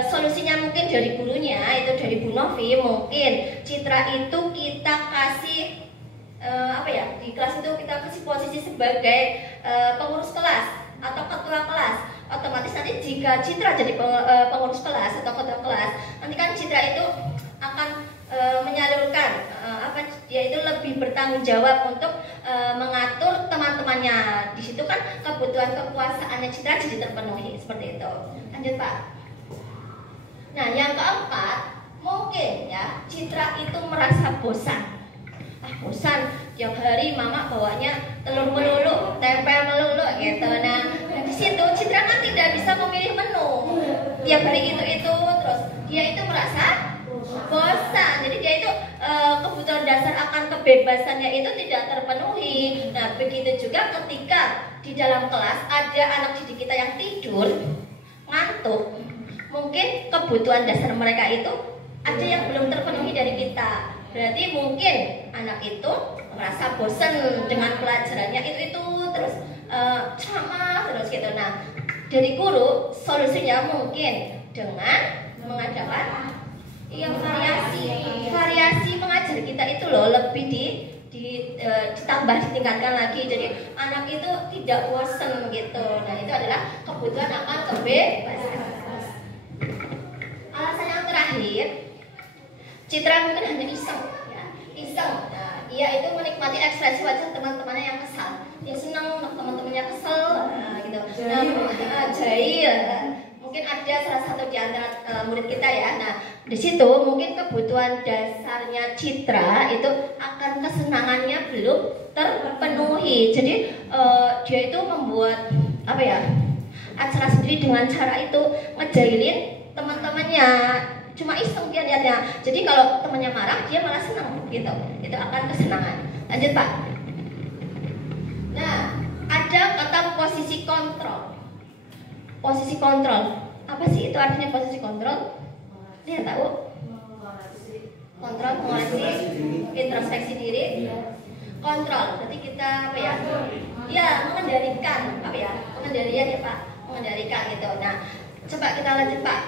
solusinya mungkin dari gurunya itu dari Bu Novi. Mungkin Citra itu kita kasih di kelas itu kita kasih posisi sebagai pengurus kelas atau ketua kelas. Otomatis nanti jika Citra jadi pengurus kelas atau ketua kelas, nanti kan Citra itu akan menyalurkan dia itu lebih bertanggung jawab untuk mengatur teman-temannya. Di situ kan kebutuhan kekuasaannya Citra jadi terpenuhi seperti itu. Lanjut Pak. Nah yang keempat, mungkin ya Citra itu merasa bosan. Bosan tiap hari mama bawanya telur melulu, tempel melulu gitu. Nah di situ Citra kan tidak bisa memilih menu. Tiap hari itu terus dia itu merasa bosan. Jadi dia itu kebutuhan dasar akan kebebasannya itu tidak terpenuhi. Nah begitu juga ketika di dalam kelas ada anak didik kita yang tidur, ngantuk, mungkin kebutuhan dasar mereka itu ada yang belum terpenuhi dari kita. Berarti mungkin anak itu merasa bosan dengan pelajarannya itu terus ceramah terus gitu. Nah dari guru solusinya mungkin dengan mengadakan variasi mengajar kita itu loh lebih ditambah ditingkatkan lagi. Jadi anak itu tidak bosan gitu. Nah itu adalah kebutuhan akan kebebasan. Alasan yang terakhir, Citra mungkin hanya iseng. Nah, ia itu menikmati ekspresi wajah teman-temannya yang kesal. Dia senang teman-temannya kesel, gitu. Nah, jahil. Mungkin ada salah satu di antara murid kita ya. Nah, di situ mungkin kebutuhan dasarnya Citra itu akan kesenangannya belum terpenuhi. Jadi dia itu membuat acara sendiri dengan cara itu ngejailin teman-temannya. Cuma iseng dia lihatnya. Jadi kalau temannya marah dia malah senang gitu. Itu akan kesenangan. Lanjut Pak. Nah, ada kata posisi kontrol. Posisi kontrol. Apa sih itu artinya posisi kontrol? Dia tahu? Kontrol, mengoreksi, introspeksi diri. Kontrol. Berarti kita mengendalikan pengendalian ya Pak. Mengendalikan gitu. Nah, coba kita lanjut Pak.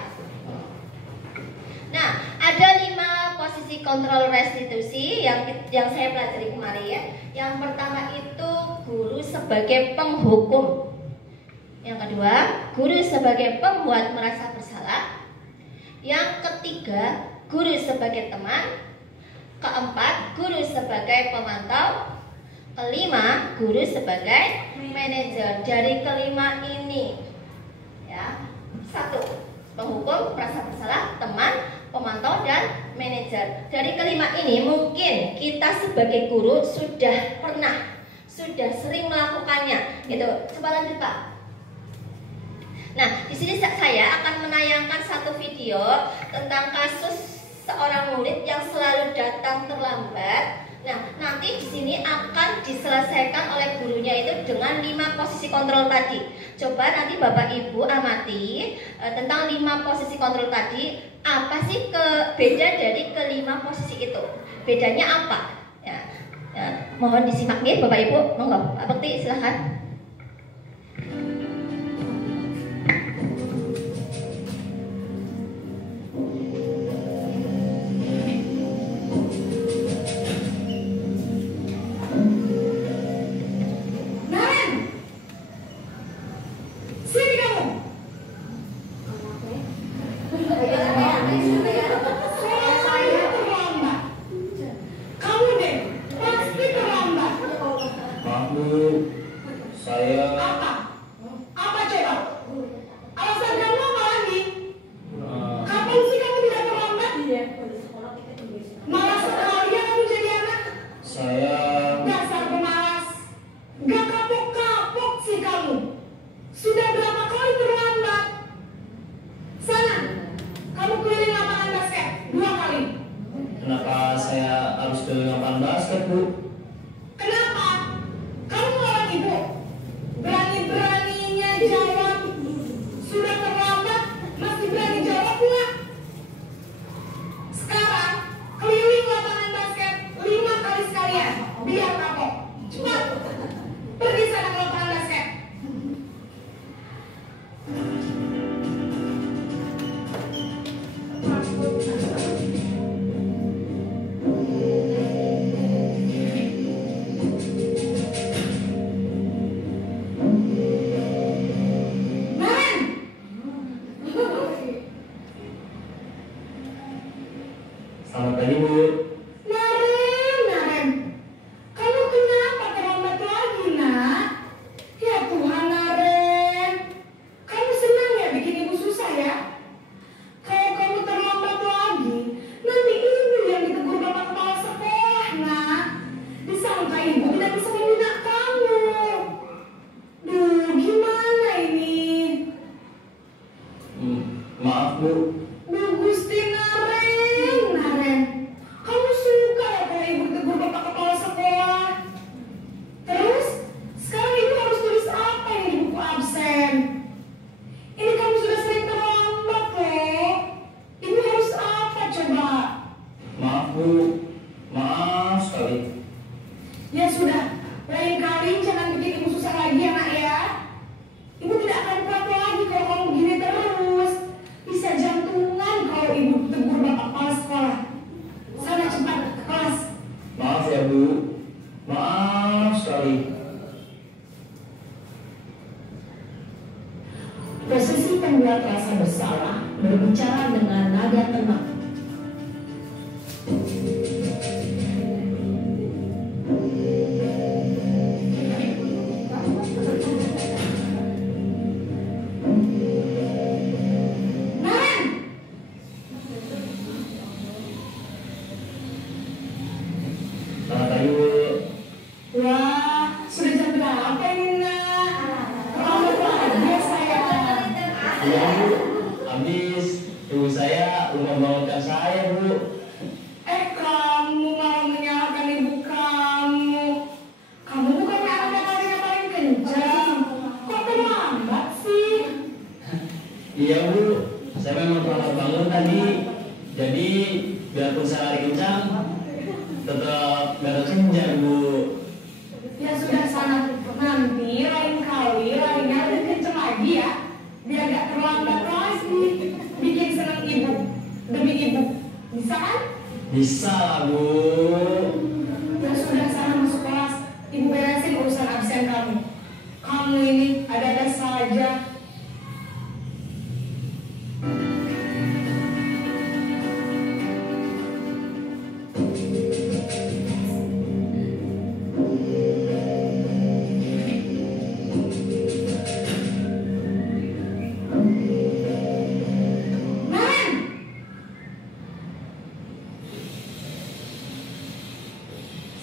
Nah, ada 5 posisi kontrol restitusi yang saya pelajari kemarin ya. Yang pertama itu guru sebagai penghukum. Yang kedua, guru sebagai pembuat merasa bersalah. Yang ketiga, guru sebagai teman. Keempat, guru sebagai pemantau. Kelima, guru sebagai manajer. Dari kelima ini ya, 1, penghukum, merasa bersalah, teman, pemantau, dan manajer. Dari kelima ini mungkin kita sebagai guru sudah sering melakukannya. Gitu. Coba lanjut Pak. Nah, di sini saya akan menayangkan satu video tentang kasus seorang murid yang selalu datang terlambat. Nah, nanti di sini akan diselesaikan oleh gurunya itu dengan 5 posisi kontrol tadi. Coba nanti Bapak Ibu amati tentang 5 posisi kontrol tadi. Apa sih beda dari kelima posisi itu? Bedanya apa? Ya, mohon disimak nih Bapak Ibu. Monggo, Pak Bekti silahkan. Bu. Maaf sekali. Posisi pembuat rasa bersalah berbicara dengan nada tenang. Selamat pagi Bu. Wah, sudah jam berapa ini nak? Terlambat lagi ya saya. Iya Bu, habis ibu saya lupa bangunkan saya Bu. Kamu malah menyalahkan ibu kamu. Kamu bukan anak yang paling kencang. Kok terlambat sih? Iya Bu, saya memang terlambat bangun tadi. Jadi biarpun saya lari kencang, tetap gak kencang Bu. Ya sudah sana, nanti lain kali larinya lebih kencang lagi ya. Biar gak terlambat lagi. Bikin senang ibu demi ibu. Bisa kan? Bisa lah Bu. Ya sudah sana masuk kelas. Ibu beresin urusan absen kamu. Kamu ini ada-ada saja.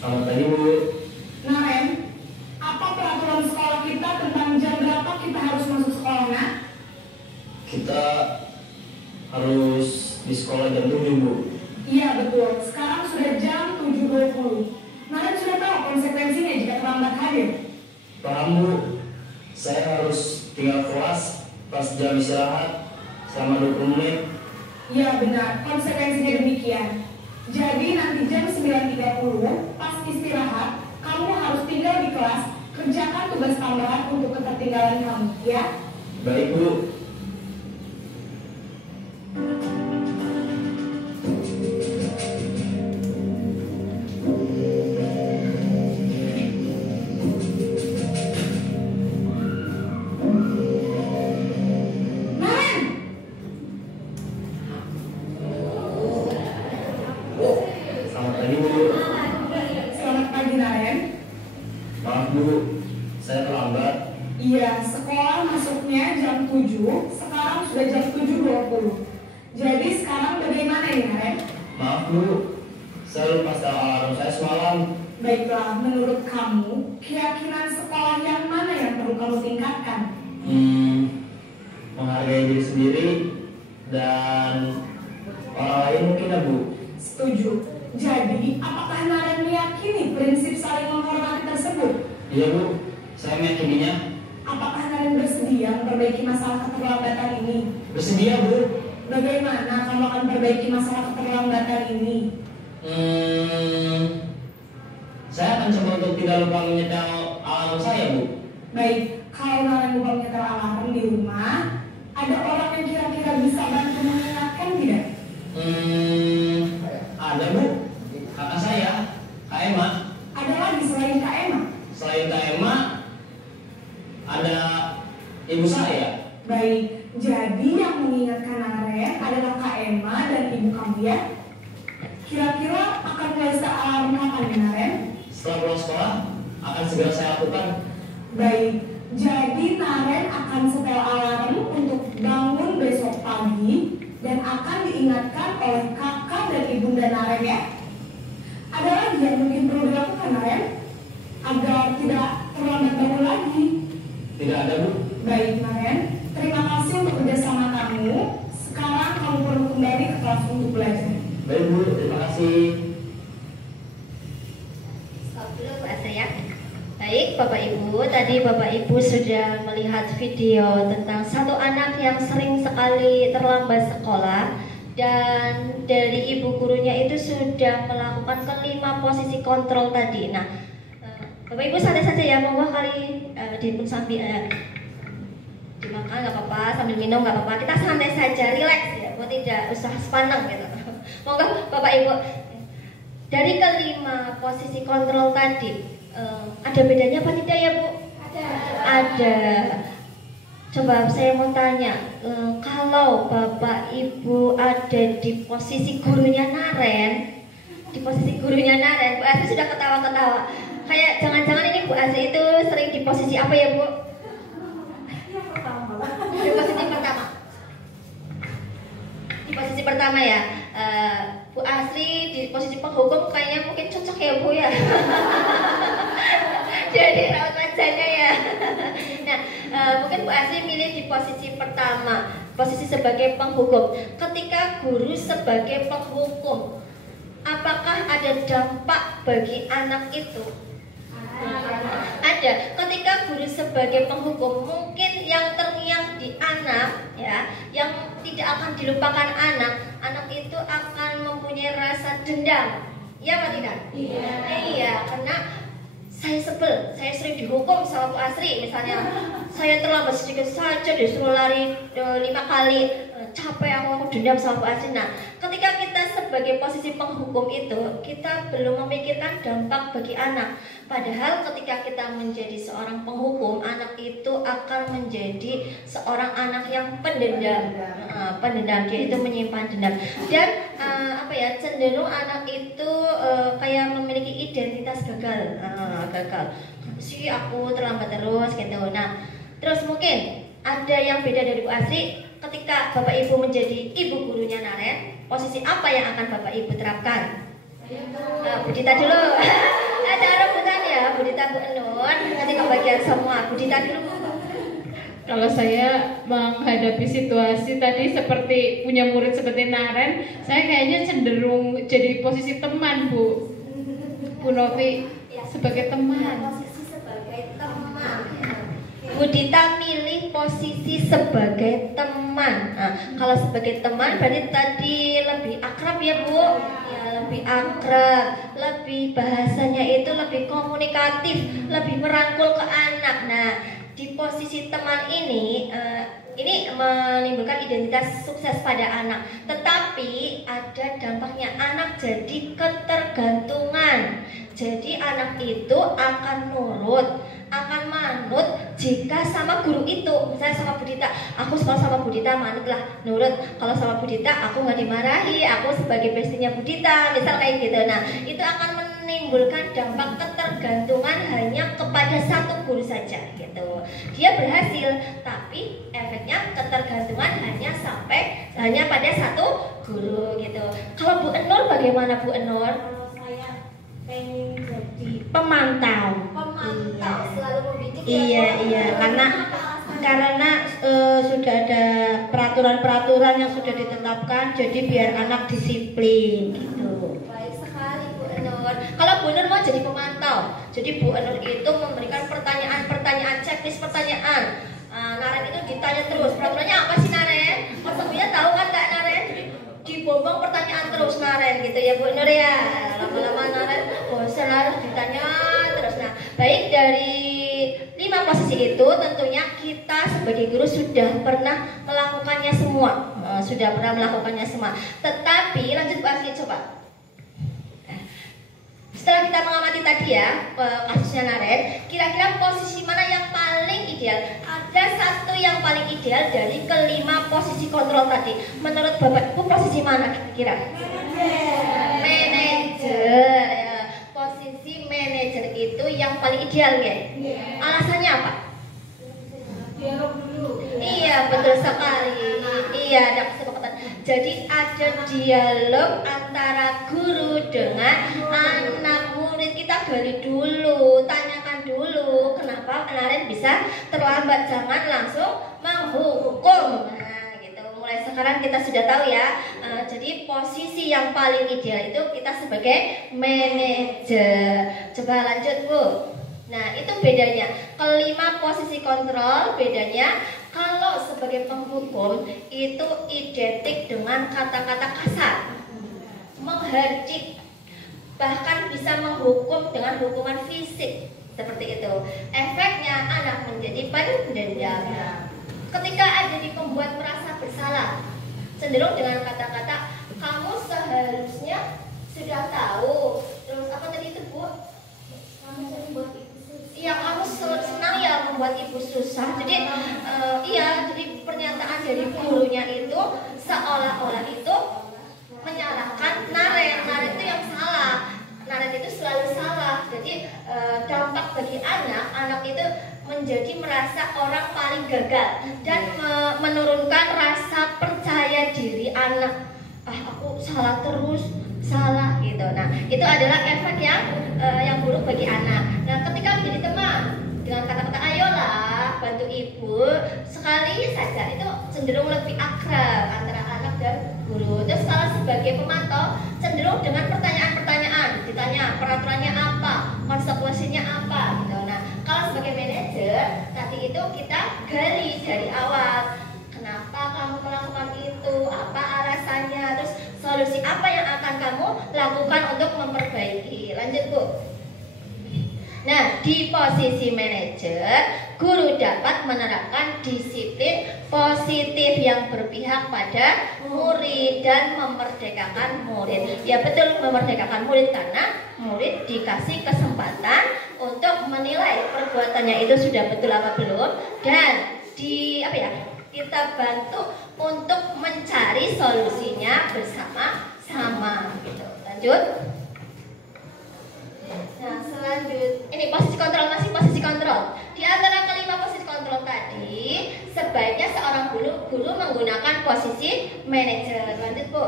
Selamat pagi Bu. Nah, Ren, apa peraturan sekolah kita tentang jam berapa kita harus masuk sekolah, nak? Kita harus di sekolah jam 7 Bu. Iya, betul. Sekarang sudah jam 7.20. Nah, sudah tahu konsekuensinya jika terlambat hadir? Paham Bu. Saya harus tinggal kelas pas jam istirahat selama 20 menit. Iya, benar. Konsekuensinya demikian. Jadi nanti jam 9.30 pas istirahat, kamu harus tinggal di kelas, kerjakan tugas tambahan untuk ketertinggalan kamu, ya? Baik Bu. Naren! Selamat pagi Bu. Selamat pagi, Naren. Maaf Bu, saya terlambat. Iya, sekolah masuknya jam 7, sekarang sudah jam 7.20. Jadi sekarang bagaimana ini, Naren? Maaf Bu, saya lupa setel alarm saya semalam. Baiklah, menurut kamu, keyakinan sekolah yang mana yang perlu kamu tingkatkan? Menghargai diri sendiri dan orang lain mungkin ya Bu. Setuju. Jadi, apakah Naren meyakini prinsip saling menghormati tersebut? Iya Bu, saya meyakininya. Apakah Naren bersedia memperbaiki masalah keterlambatan ini? Bersedia Bu. Bagaimana kamu akan perbaiki masalah keterlambatan ini? Saya akan coba untuk tidak lupa menyetel alarm saya Bu. Baik, kalau Naren lupa menyetel alarm di rumah, ada orang yang kira-kira bisa bantu mengingatkan tidak? Ada Bu, kakak saya, Kak Emma. Ada lagi selain Kak Emma? Selain Kak Emma, ada ibu saya. Baik, jadi yang mengingatkan Naren adalah Kak Emma dan ibu kamu ya? Kira-kira akan mulai set alarm kapan ya, Naren? Setelah pulang sekolah, akan segera saya lakukan. Baik, jadi Naren akan setel alarm untuk bangun besok pagi dan akan diingatkan oleh kakak dan ibunda Naren ya. Ada lagi yang mungkin perlu dilakukan, Naren? Agar tidak terlambat bangun lagi. Tidak ada Bu. Baik, Naren. Terima kasih untuk kerjasama kamu. Sekarang kamu perlu kembali ke kelas untuk belajar. Baik Bu, terima kasih. Stop dulu Bu Asri ya. Baik Bapak Ibu, tadi Bapak Ibu sudah melihat video tentang satu anak yang sering sekali terlambat sekolah. Dan dari ibu gurunya itu sudah melakukan kelima posisi kontrol tadi. Nah, Bapak Ibu santai saja ya, monggo kali sambil dimakan nggak apa-apa, sambil minum nggak apa-apa. Kita santai saja, relax ya, mau tidak usah sepaneng gitu. Monggo Bapak Ibu. Dari kelima posisi kontrol tadi, ada bedanya apa tidak ya Bu? Ada. Coba saya mau tanya, kalau Bapak Ibu ada di posisi gurunya Naren, Bu Asri sudah ketawa-ketawa. Kayak jangan-jangan ini Bu Asri itu sering di posisi apa ya Bu? Di posisi pertama. Di posisi pertama ya. Bu Asri di posisi penghukum kayaknya mungkin cocok ya Bu ya. Jadi raut wajahnya ya. Nah, mungkin Bu Asri milih di posisi pertama, posisi sebagai penghukum. Ketika guru sebagai penghukum, apakah ada dampak bagi anak itu? Ada. Ketika guru sebagai penghukum, mungkin yang terngiang di anak ya, yang tidak akan dilupakan anak itu akan mempunyai rasa dendam. Iya apa tidak? Iya, karena saya sebel, saya sering dihukum sama Bu Asri. Misalnya saya terlambat sedikit saja disuruh lari 5 kali, capek aku dendam sama Bu Asri. Nah, ketika kita sebagai posisi penghukum itu, kita belum memikirkan dampak bagi anak. Padahal ketika kita menjadi seorang penghukum, anak itu akan menjadi seorang anak yang pendendam. Pendendam, dia itu menyimpan dendam. Dan cenderung anak itu kayak memiliki identitas gagal. Gagal. Sih aku terlambat terus gitu. Nah, terus mungkin ada yang beda dari Bu Asri. Ketika Bapak Ibu menjadi ibu gurunya Naren, posisi apa yang akan Bapak Ibu terapkan? Bu Dita dulu. Ada rebutan ya, Bu Dita, Bu Enun. Nanti kebagian semua. Bu Dita dulu. Kalau saya menghadapi situasi tadi seperti punya murid seperti Naren, saya kayaknya cenderung jadi posisi teman, Bu Novi, sebagai teman. Posisi sebagai teman. Bu Dita milih posisi sebagai teman. Nah, kalau sebagai teman berarti tadi lebih akrab ya Bu? Ya, lebih akrab, lebih bahasanya itu lebih komunikatif, lebih merangkul ke anak. Nah, di posisi teman ini menimbulkan identitas sukses pada anak. Tetapi ada dampaknya, anak jadi ketergantungan. Jadi anak itu akan nurut, akan manut jika sama guru itu. Misalnya sama Bu Dita, aku sekolah sama Bu Dita, manutlah, nurut. Kalau sama Bu Dita aku nggak dimarahi, aku sebagai bestinya Bu Dita, misal kayak gitu. Nah, itu akan menimbulkan dampak ketergantungan hanya kepada satu guru saja gitu. Dia berhasil, tapi efeknya ketergantungan hanya pada satu guru gitu. Kalau Bu Enur bagaimana Bu Enur? Kalau saya pengen jadi pemantau. Selalu membidik. Iya, karena sudah ada peraturan-peraturan yang sudah ditetapkan, jadi biar anak disiplin gitu. Baik sekali Bu Enur. Kalau Bu Enur mau jadi pemantau, jadi Bu Enur itu memberikan pertanyaan, checklist pertanyaan. Naren itu ditanya terus, peraturannya apa sih Naren? Oh sebenarnya tahu kan Kak Naren? Jadi dibombong pertanyaan terus Naren gitu ya Bu Enur ya. Lama-lama Naren bosan harus ditanya terus. Nah, baik dari 5 posisi itu tentunya kita sebagai guru sudah pernah melakukannya semua. Tetapi lanjut Bu Asri coba. Setelah kita mengamati tadi ya kasusnya Naren, kira-kira posisi mana yang paling ideal? Ada satu yang paling ideal dari kelima posisi kontrol tadi. Menurut Bapak Ibu posisi mana kira-kira? Manajer. Ya. Posisi manajer itu yang paling ideal ya. Alasannya apa? Dialog dulu. Iya betul sekali. Iya ada kesepakatan. Jadi ada dialog antara guru dengan anak murid. Kita gali dulu, tanyakan dulu kenapa Naren bisa terlambat. Jangan langsung menghukum. Nah gitu. Mulai sekarang kita sudah tahu ya. Jadi posisi yang paling ideal itu kita sebagai manajer. Coba lanjut Bu. Nah itu bedanya. Kelima posisi kontrol bedanya. Kalau sebagai penghukum itu identik dengan kata-kata kasar, menghardik, bahkan bisa menghukum dengan hukuman fisik seperti itu. Efeknya anak menjadi pendendam. Ketika ada di pembuat merasa bersalah, cenderung dengan kata-kata kamu seharusnya sudah tahu. Terus apa tadi itu Bu? Kamu sering buat ibu susah. Iya, kamu senang ya membuat ibu susah. Jadi iya, jadi pernyataan dari gurunya itu seolah-olah itu menyalahkan Naren. Naren itu yang salah. Naren itu selalu salah. Jadi dampak bagi anak itu menjadi merasa orang paling gagal dan menurunkan rasa percaya diri anak. Aku salah terus, salah gitu. Nah, itu adalah efek yang buruk bagi anak. Nah, ketika menjadi teman dengan kata-kata ayolah bantu ibu, sekali saja itu cenderung lebih akrab antara anak dan guru. Terus kalau sebagai pemantau cenderung dengan pertanyaan-pertanyaan, ditanya peraturannya apa, konsekuensinya apa gitu. Nah, kalau sebagai manajer tadi itu kita gali dari awal, kenapa kamu melakukan itu, apa alasannya, terus solusi apa yang akan kamu lakukan untuk memperbaiki. Lanjut Bu. Nah, di posisi manajer, guru dapat menerapkan disiplin positif yang berpihak pada murid dan memerdekakan murid. Ya betul, memerdekakan murid karena murid dikasih kesempatan untuk menilai perbuatannya itu sudah betul apa belum, dan kita bantu untuk mencari solusinya bersama-sama gitu. Lanjut. Nah, selanjutnya ini posisi kontrol, masih posisi kontrol. Di antara kelima posisi kontrol tadi, sebaiknya seorang guru menggunakan posisi manajer. Lanjut Bu.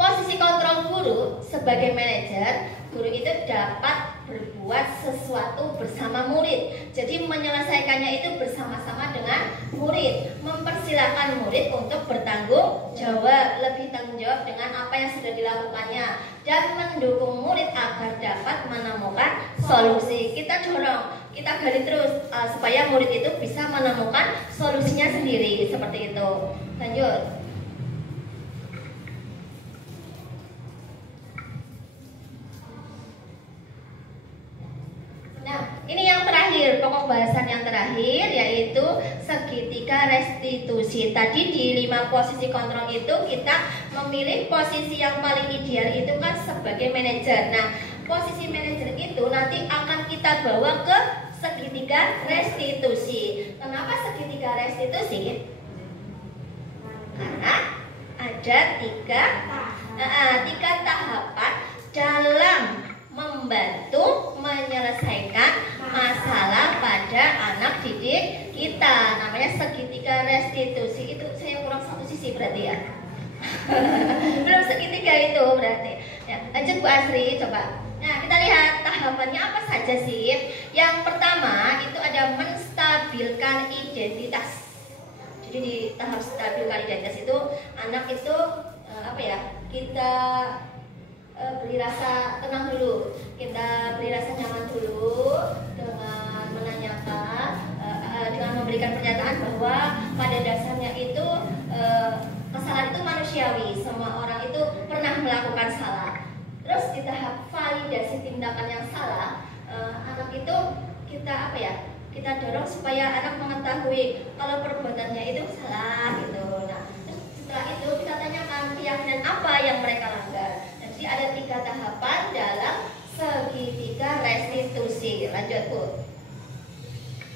Posisi kontrol guru sebagai manajer, guru itu dapat berbuat sesuatu bersama murid. Jadi menyelesaikannya itu bersama-sama dengan murid. Mempersilahkan murid untuk bertanggung jawab, lebih tanggung jawab dengan apa yang sudah dilakukannya, dan mendukung murid agar dapat menemukan solusi. Kita dorong, kita gali terus supaya murid itu bisa menemukan solusinya sendiri, seperti itu. Lanjut. Nah, ini yang terakhir, pokok bahasan yang terakhir yaitu segitiga restitusi. Tadi di 5 posisi kontrol itu kita memilih posisi yang paling ideal itu kan sebagai manajer. Nah, posisi manajer itu nanti akan kita bawa ke segitiga restitusi. Kenapa segitiga restitusi? Karena ada tiga tahapan dalam membantu menyelesaikan masalah pada anak didik kita. Namanya segitiga restitusi. Itu saya kurang satu sisi berarti ya. Belum segitiga itu berarti ya. Lanjut Bu Asri, coba. Nah, kita lihat tahapannya apa saja sih. Yang pertama itu ada menstabilkan identitas. Jadi di tahap stabilkan identitas itu anak itu kita beri rasa tenang dulu, kita beri rasa nyaman dulu dengan menanyakan, dengan memberikan pernyataan bahwa pada dasarnya itu kesalahan itu manusiawi, semua orang itu pernah melakukan salah. Terus di tahap validasi tindakan yang salah, anak itu kita dorong supaya anak mengetahui kalau perbuatannya itu salah gitu. Nah, terus setelah itu kita tanyakan keyakinan apa yang mereka langgar. Jadi ada 3 tahapan dalam segitiga restitusi. Lanjut Bu.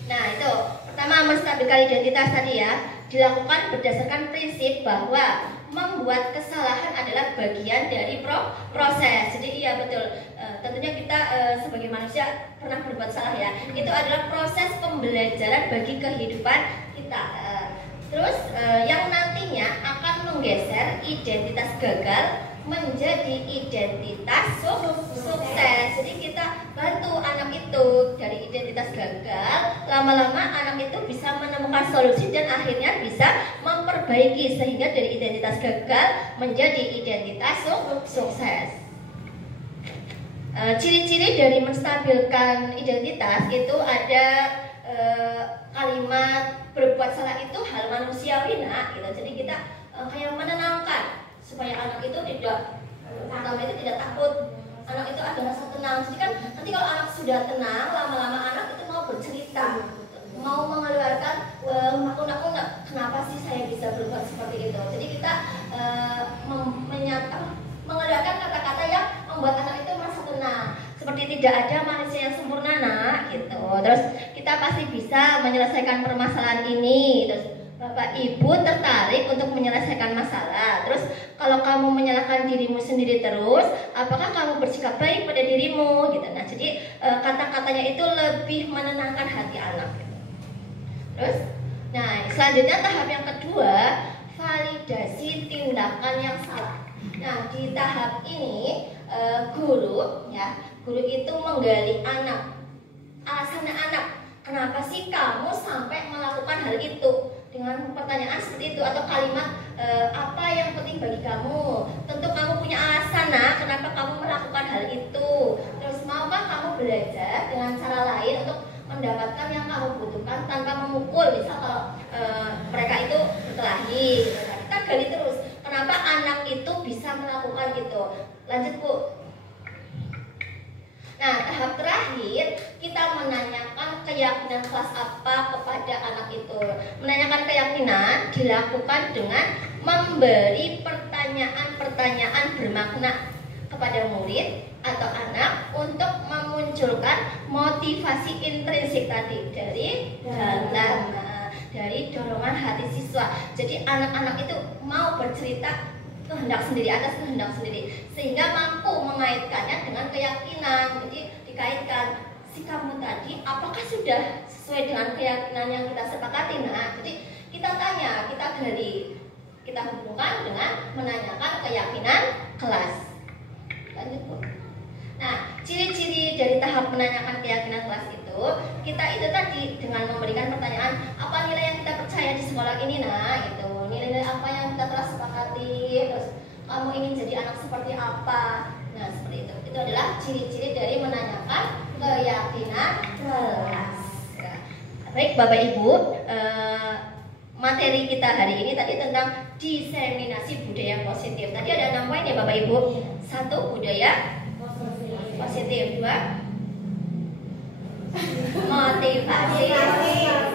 Nah, itu pertama menstabilkan identitas tadi ya, dilakukan berdasarkan prinsip bahwa membuat kesalahan adalah bagian dari proses. Jadi iya betul, tentunya kita sebagai manusia pernah berbuat salah ya. Itu adalah proses pembelajaran bagi kehidupan kita. Terus yang nantinya akan menggeser identitas gagal menjadi identitas sukses. Jadi kita bantu anak itu dari identitas gagal, lama-lama anak itu bisa menemukan solusi dan akhirnya bisa memperbaiki sehingga dari identitas gagal menjadi identitas sukses. Ciri-ciri dari menstabilkan identitas itu ada kalimat berbuat salah itu hal manusiawi nak gitu. Jadi kita kayak menenangkan supaya anak itu tidak takut, anak itu ada rasa tenang. Jadi kan nanti kalau anak sudah tenang, lama-lama anak itu mau bercerita, mau mengeluarkan kenapa sih saya bisa berbuat seperti itu. Jadi kita mengeluarkan kata-kata yang membuat anak itu merasa tenang. Seperti tidak ada manusia yang sempurna nak gitu. Terus kita pasti bisa menyelesaikan permasalahan ini. Terus Bapak Ibu tertarik untuk menyelesaikan masalah. Terus kalau kamu menyalahkan dirimu sendiri terus, apakah kamu bersikap baik pada dirimu gitu. Nah, jadi kata-katanya itu lebih menenangkan hati anak gitu. Terus nah, selanjutnya tahap yang kedua, validasi tindakan yang salah. Nah, di tahap ini guru itu menggali anak. Alasannya anak, kenapa sih kamu sampai melakukan hal itu? Dengan pertanyaan seperti itu atau kalimat apa yang penting bagi kamu? Tentu kamu punya alasan nak, kenapa kamu melakukan hal itu. Terus maukah kamu belajar dengan cara lain untuk mendapatkan yang kamu butuhkan tanpa memukul? Misal kalau mereka itu berkelahi, kita gali terus. Kenapa anak itu bisa melakukan itu? Lanjut Bu. Nah, tahap terakhir kita menanyakan keyakinan kelas apa kepada anak itu. Menanyakan keyakinan dilakukan dengan memberi pertanyaan-pertanyaan bermakna kepada murid atau anak untuk memunculkan motivasi intrinsik tadi dari dalam dari dorongan hati siswa. Jadi anak-anak itu mau bercerita kehendak sendiri atas kehendak sendiri, sehingga mampu mengaitkannya dengan keyakinan. Jadi dikaitkan sikapmu tadi apakah sudah sesuai dengan keyakinan yang kita sepakati. Nah, jadi kita tanya, kita gali, kita hubungkan dengan menanyakan keyakinan kelas. Lanjut Bu. Nah, ciri-ciri dari tahap menanyakan keyakinan kelas itu, kita itu tadi dengan memberikan pertanyaan, apa nilai yang kita percaya di sekolah ini nah gitu. Nilai-nilai apa yang kita telah sepakati, terus kamu ingin jadi anak seperti apa. Nah, seperti itu. Itu adalah ciri-ciri dari menanyakan keyakinan kelas. Ya. Baik Bapak Ibu, materi kita hari ini tadi tentang diseminasi budaya positif. Tadi ada 6 poin ya Bapak Ibu. 1, budaya positif. 2, motivasi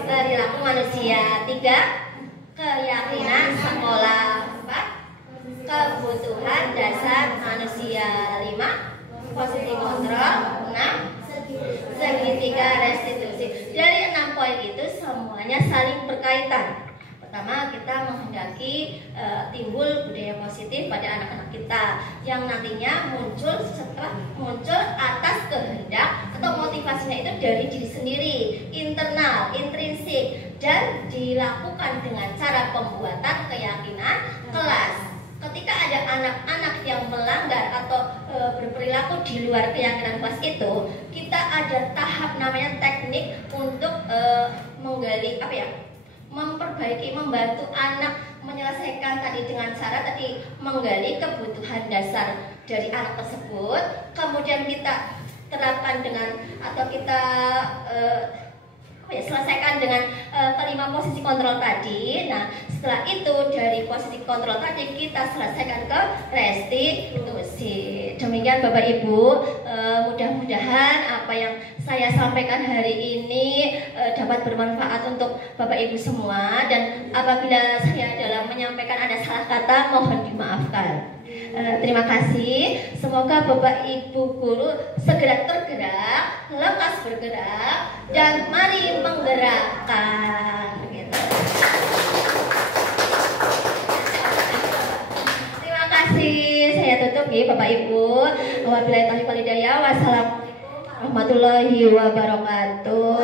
perilaku manusia. 3, keyakinan sekolah. 4, kebutuhan dasar manusia. 5, posisi kontrol. 6, segitiga restitusi. Dari 6 poin itu semuanya saling berkaitan. Pertama, kita menghendaki timbul budaya positif pada anak-anak kita yang nantinya muncul setelah muncul atas kehendak atau motivasinya itu dari diri sendiri, internal, intrinsik, dan dilakukan dengan cara pembuatan keyakinan kelas. Ketika ada anak-anak yang melanggar atau berperilaku di luar keyakinan kelas itu, kita ada tahap namanya teknik untuk menggali memperbaiki, membantu anak menyelesaikan tadi dengan cara tadi menggali kebutuhan dasar dari anak tersebut. Kemudian kita terapkan dengan atau kita selesaikan dengan kelima posisi kontrol tadi. Nah, setelah itu dari posisi kontrol tadi kita selesaikan ke restitusi. Demikian Bapak Ibu, mudah-mudahan apa yang saya sampaikan hari ini dapat bermanfaat untuk Bapak Ibu semua, dan apabila saya dalam menyampaikan ada salah kata mohon dimaafkan. Terima kasih. Semoga Bapak Ibu guru segera tergerak, lekas bergerak, dan mari menggerakkan. Gitu. Terima kasih. Saya tutup ya Bapak Ibu. Wabillahi taufiq wal hidayah. Wassalamualaikum warahmatullahi wabarakatuh.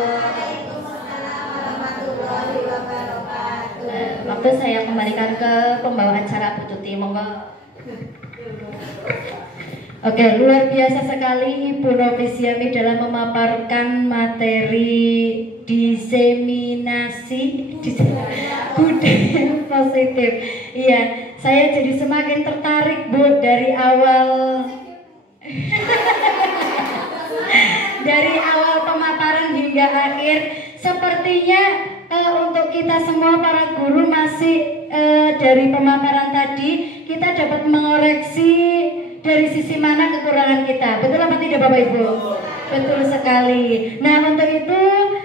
Waktu saya kembalikan ke pembawa acara Bu Tuti. Monggo. Oke, luar biasa sekali Ibu Novisiami dalam memaparkan materi diseminasi budaya positif. Iya, saya jadi semakin tertarik Bu dari awal dari awal pemaparan hingga akhir. Sepertinya untuk kita semua para guru masih dari pemaparan tadi kita dapat mengoreksi dari sisi mana kekurangan kita. Betul apa tidak Bapak Ibu? Betul sekali. Nah, untuk itu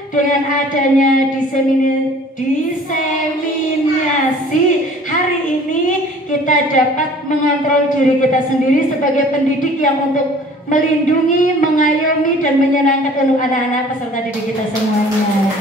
dengan adanya diseminasi hari ini kita kita dapat mengontrol diri kita sendiri sebagai pendidik yang untuk melindungi, mengayomi, dan menyenangkan untuk anak-anak peserta didik kita semuanya.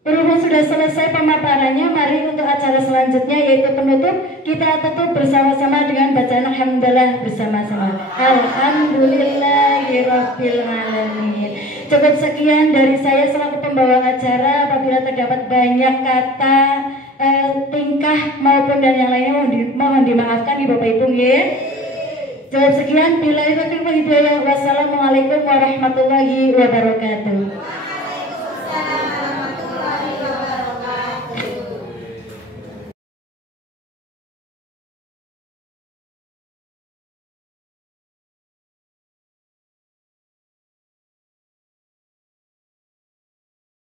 Berhubung sudah selesai pemaparannya, mari untuk acara selanjutnya yaitu penutup. Kita tutup bersama-sama dengan bacaan alhamdulillah bersama-sama. Alhamdulillahirabbil alamin. Cukup sekian dari saya selaku pembawa acara. Apabila terdapat banyak kata, tingkah maupun dan yang lainnya mohon dimaafkan di Bapak Ibu nggih. Cukup sekian, billahi taufiq wal hidayah. Wassalamualaikum warahmatullahi wabarakatuh.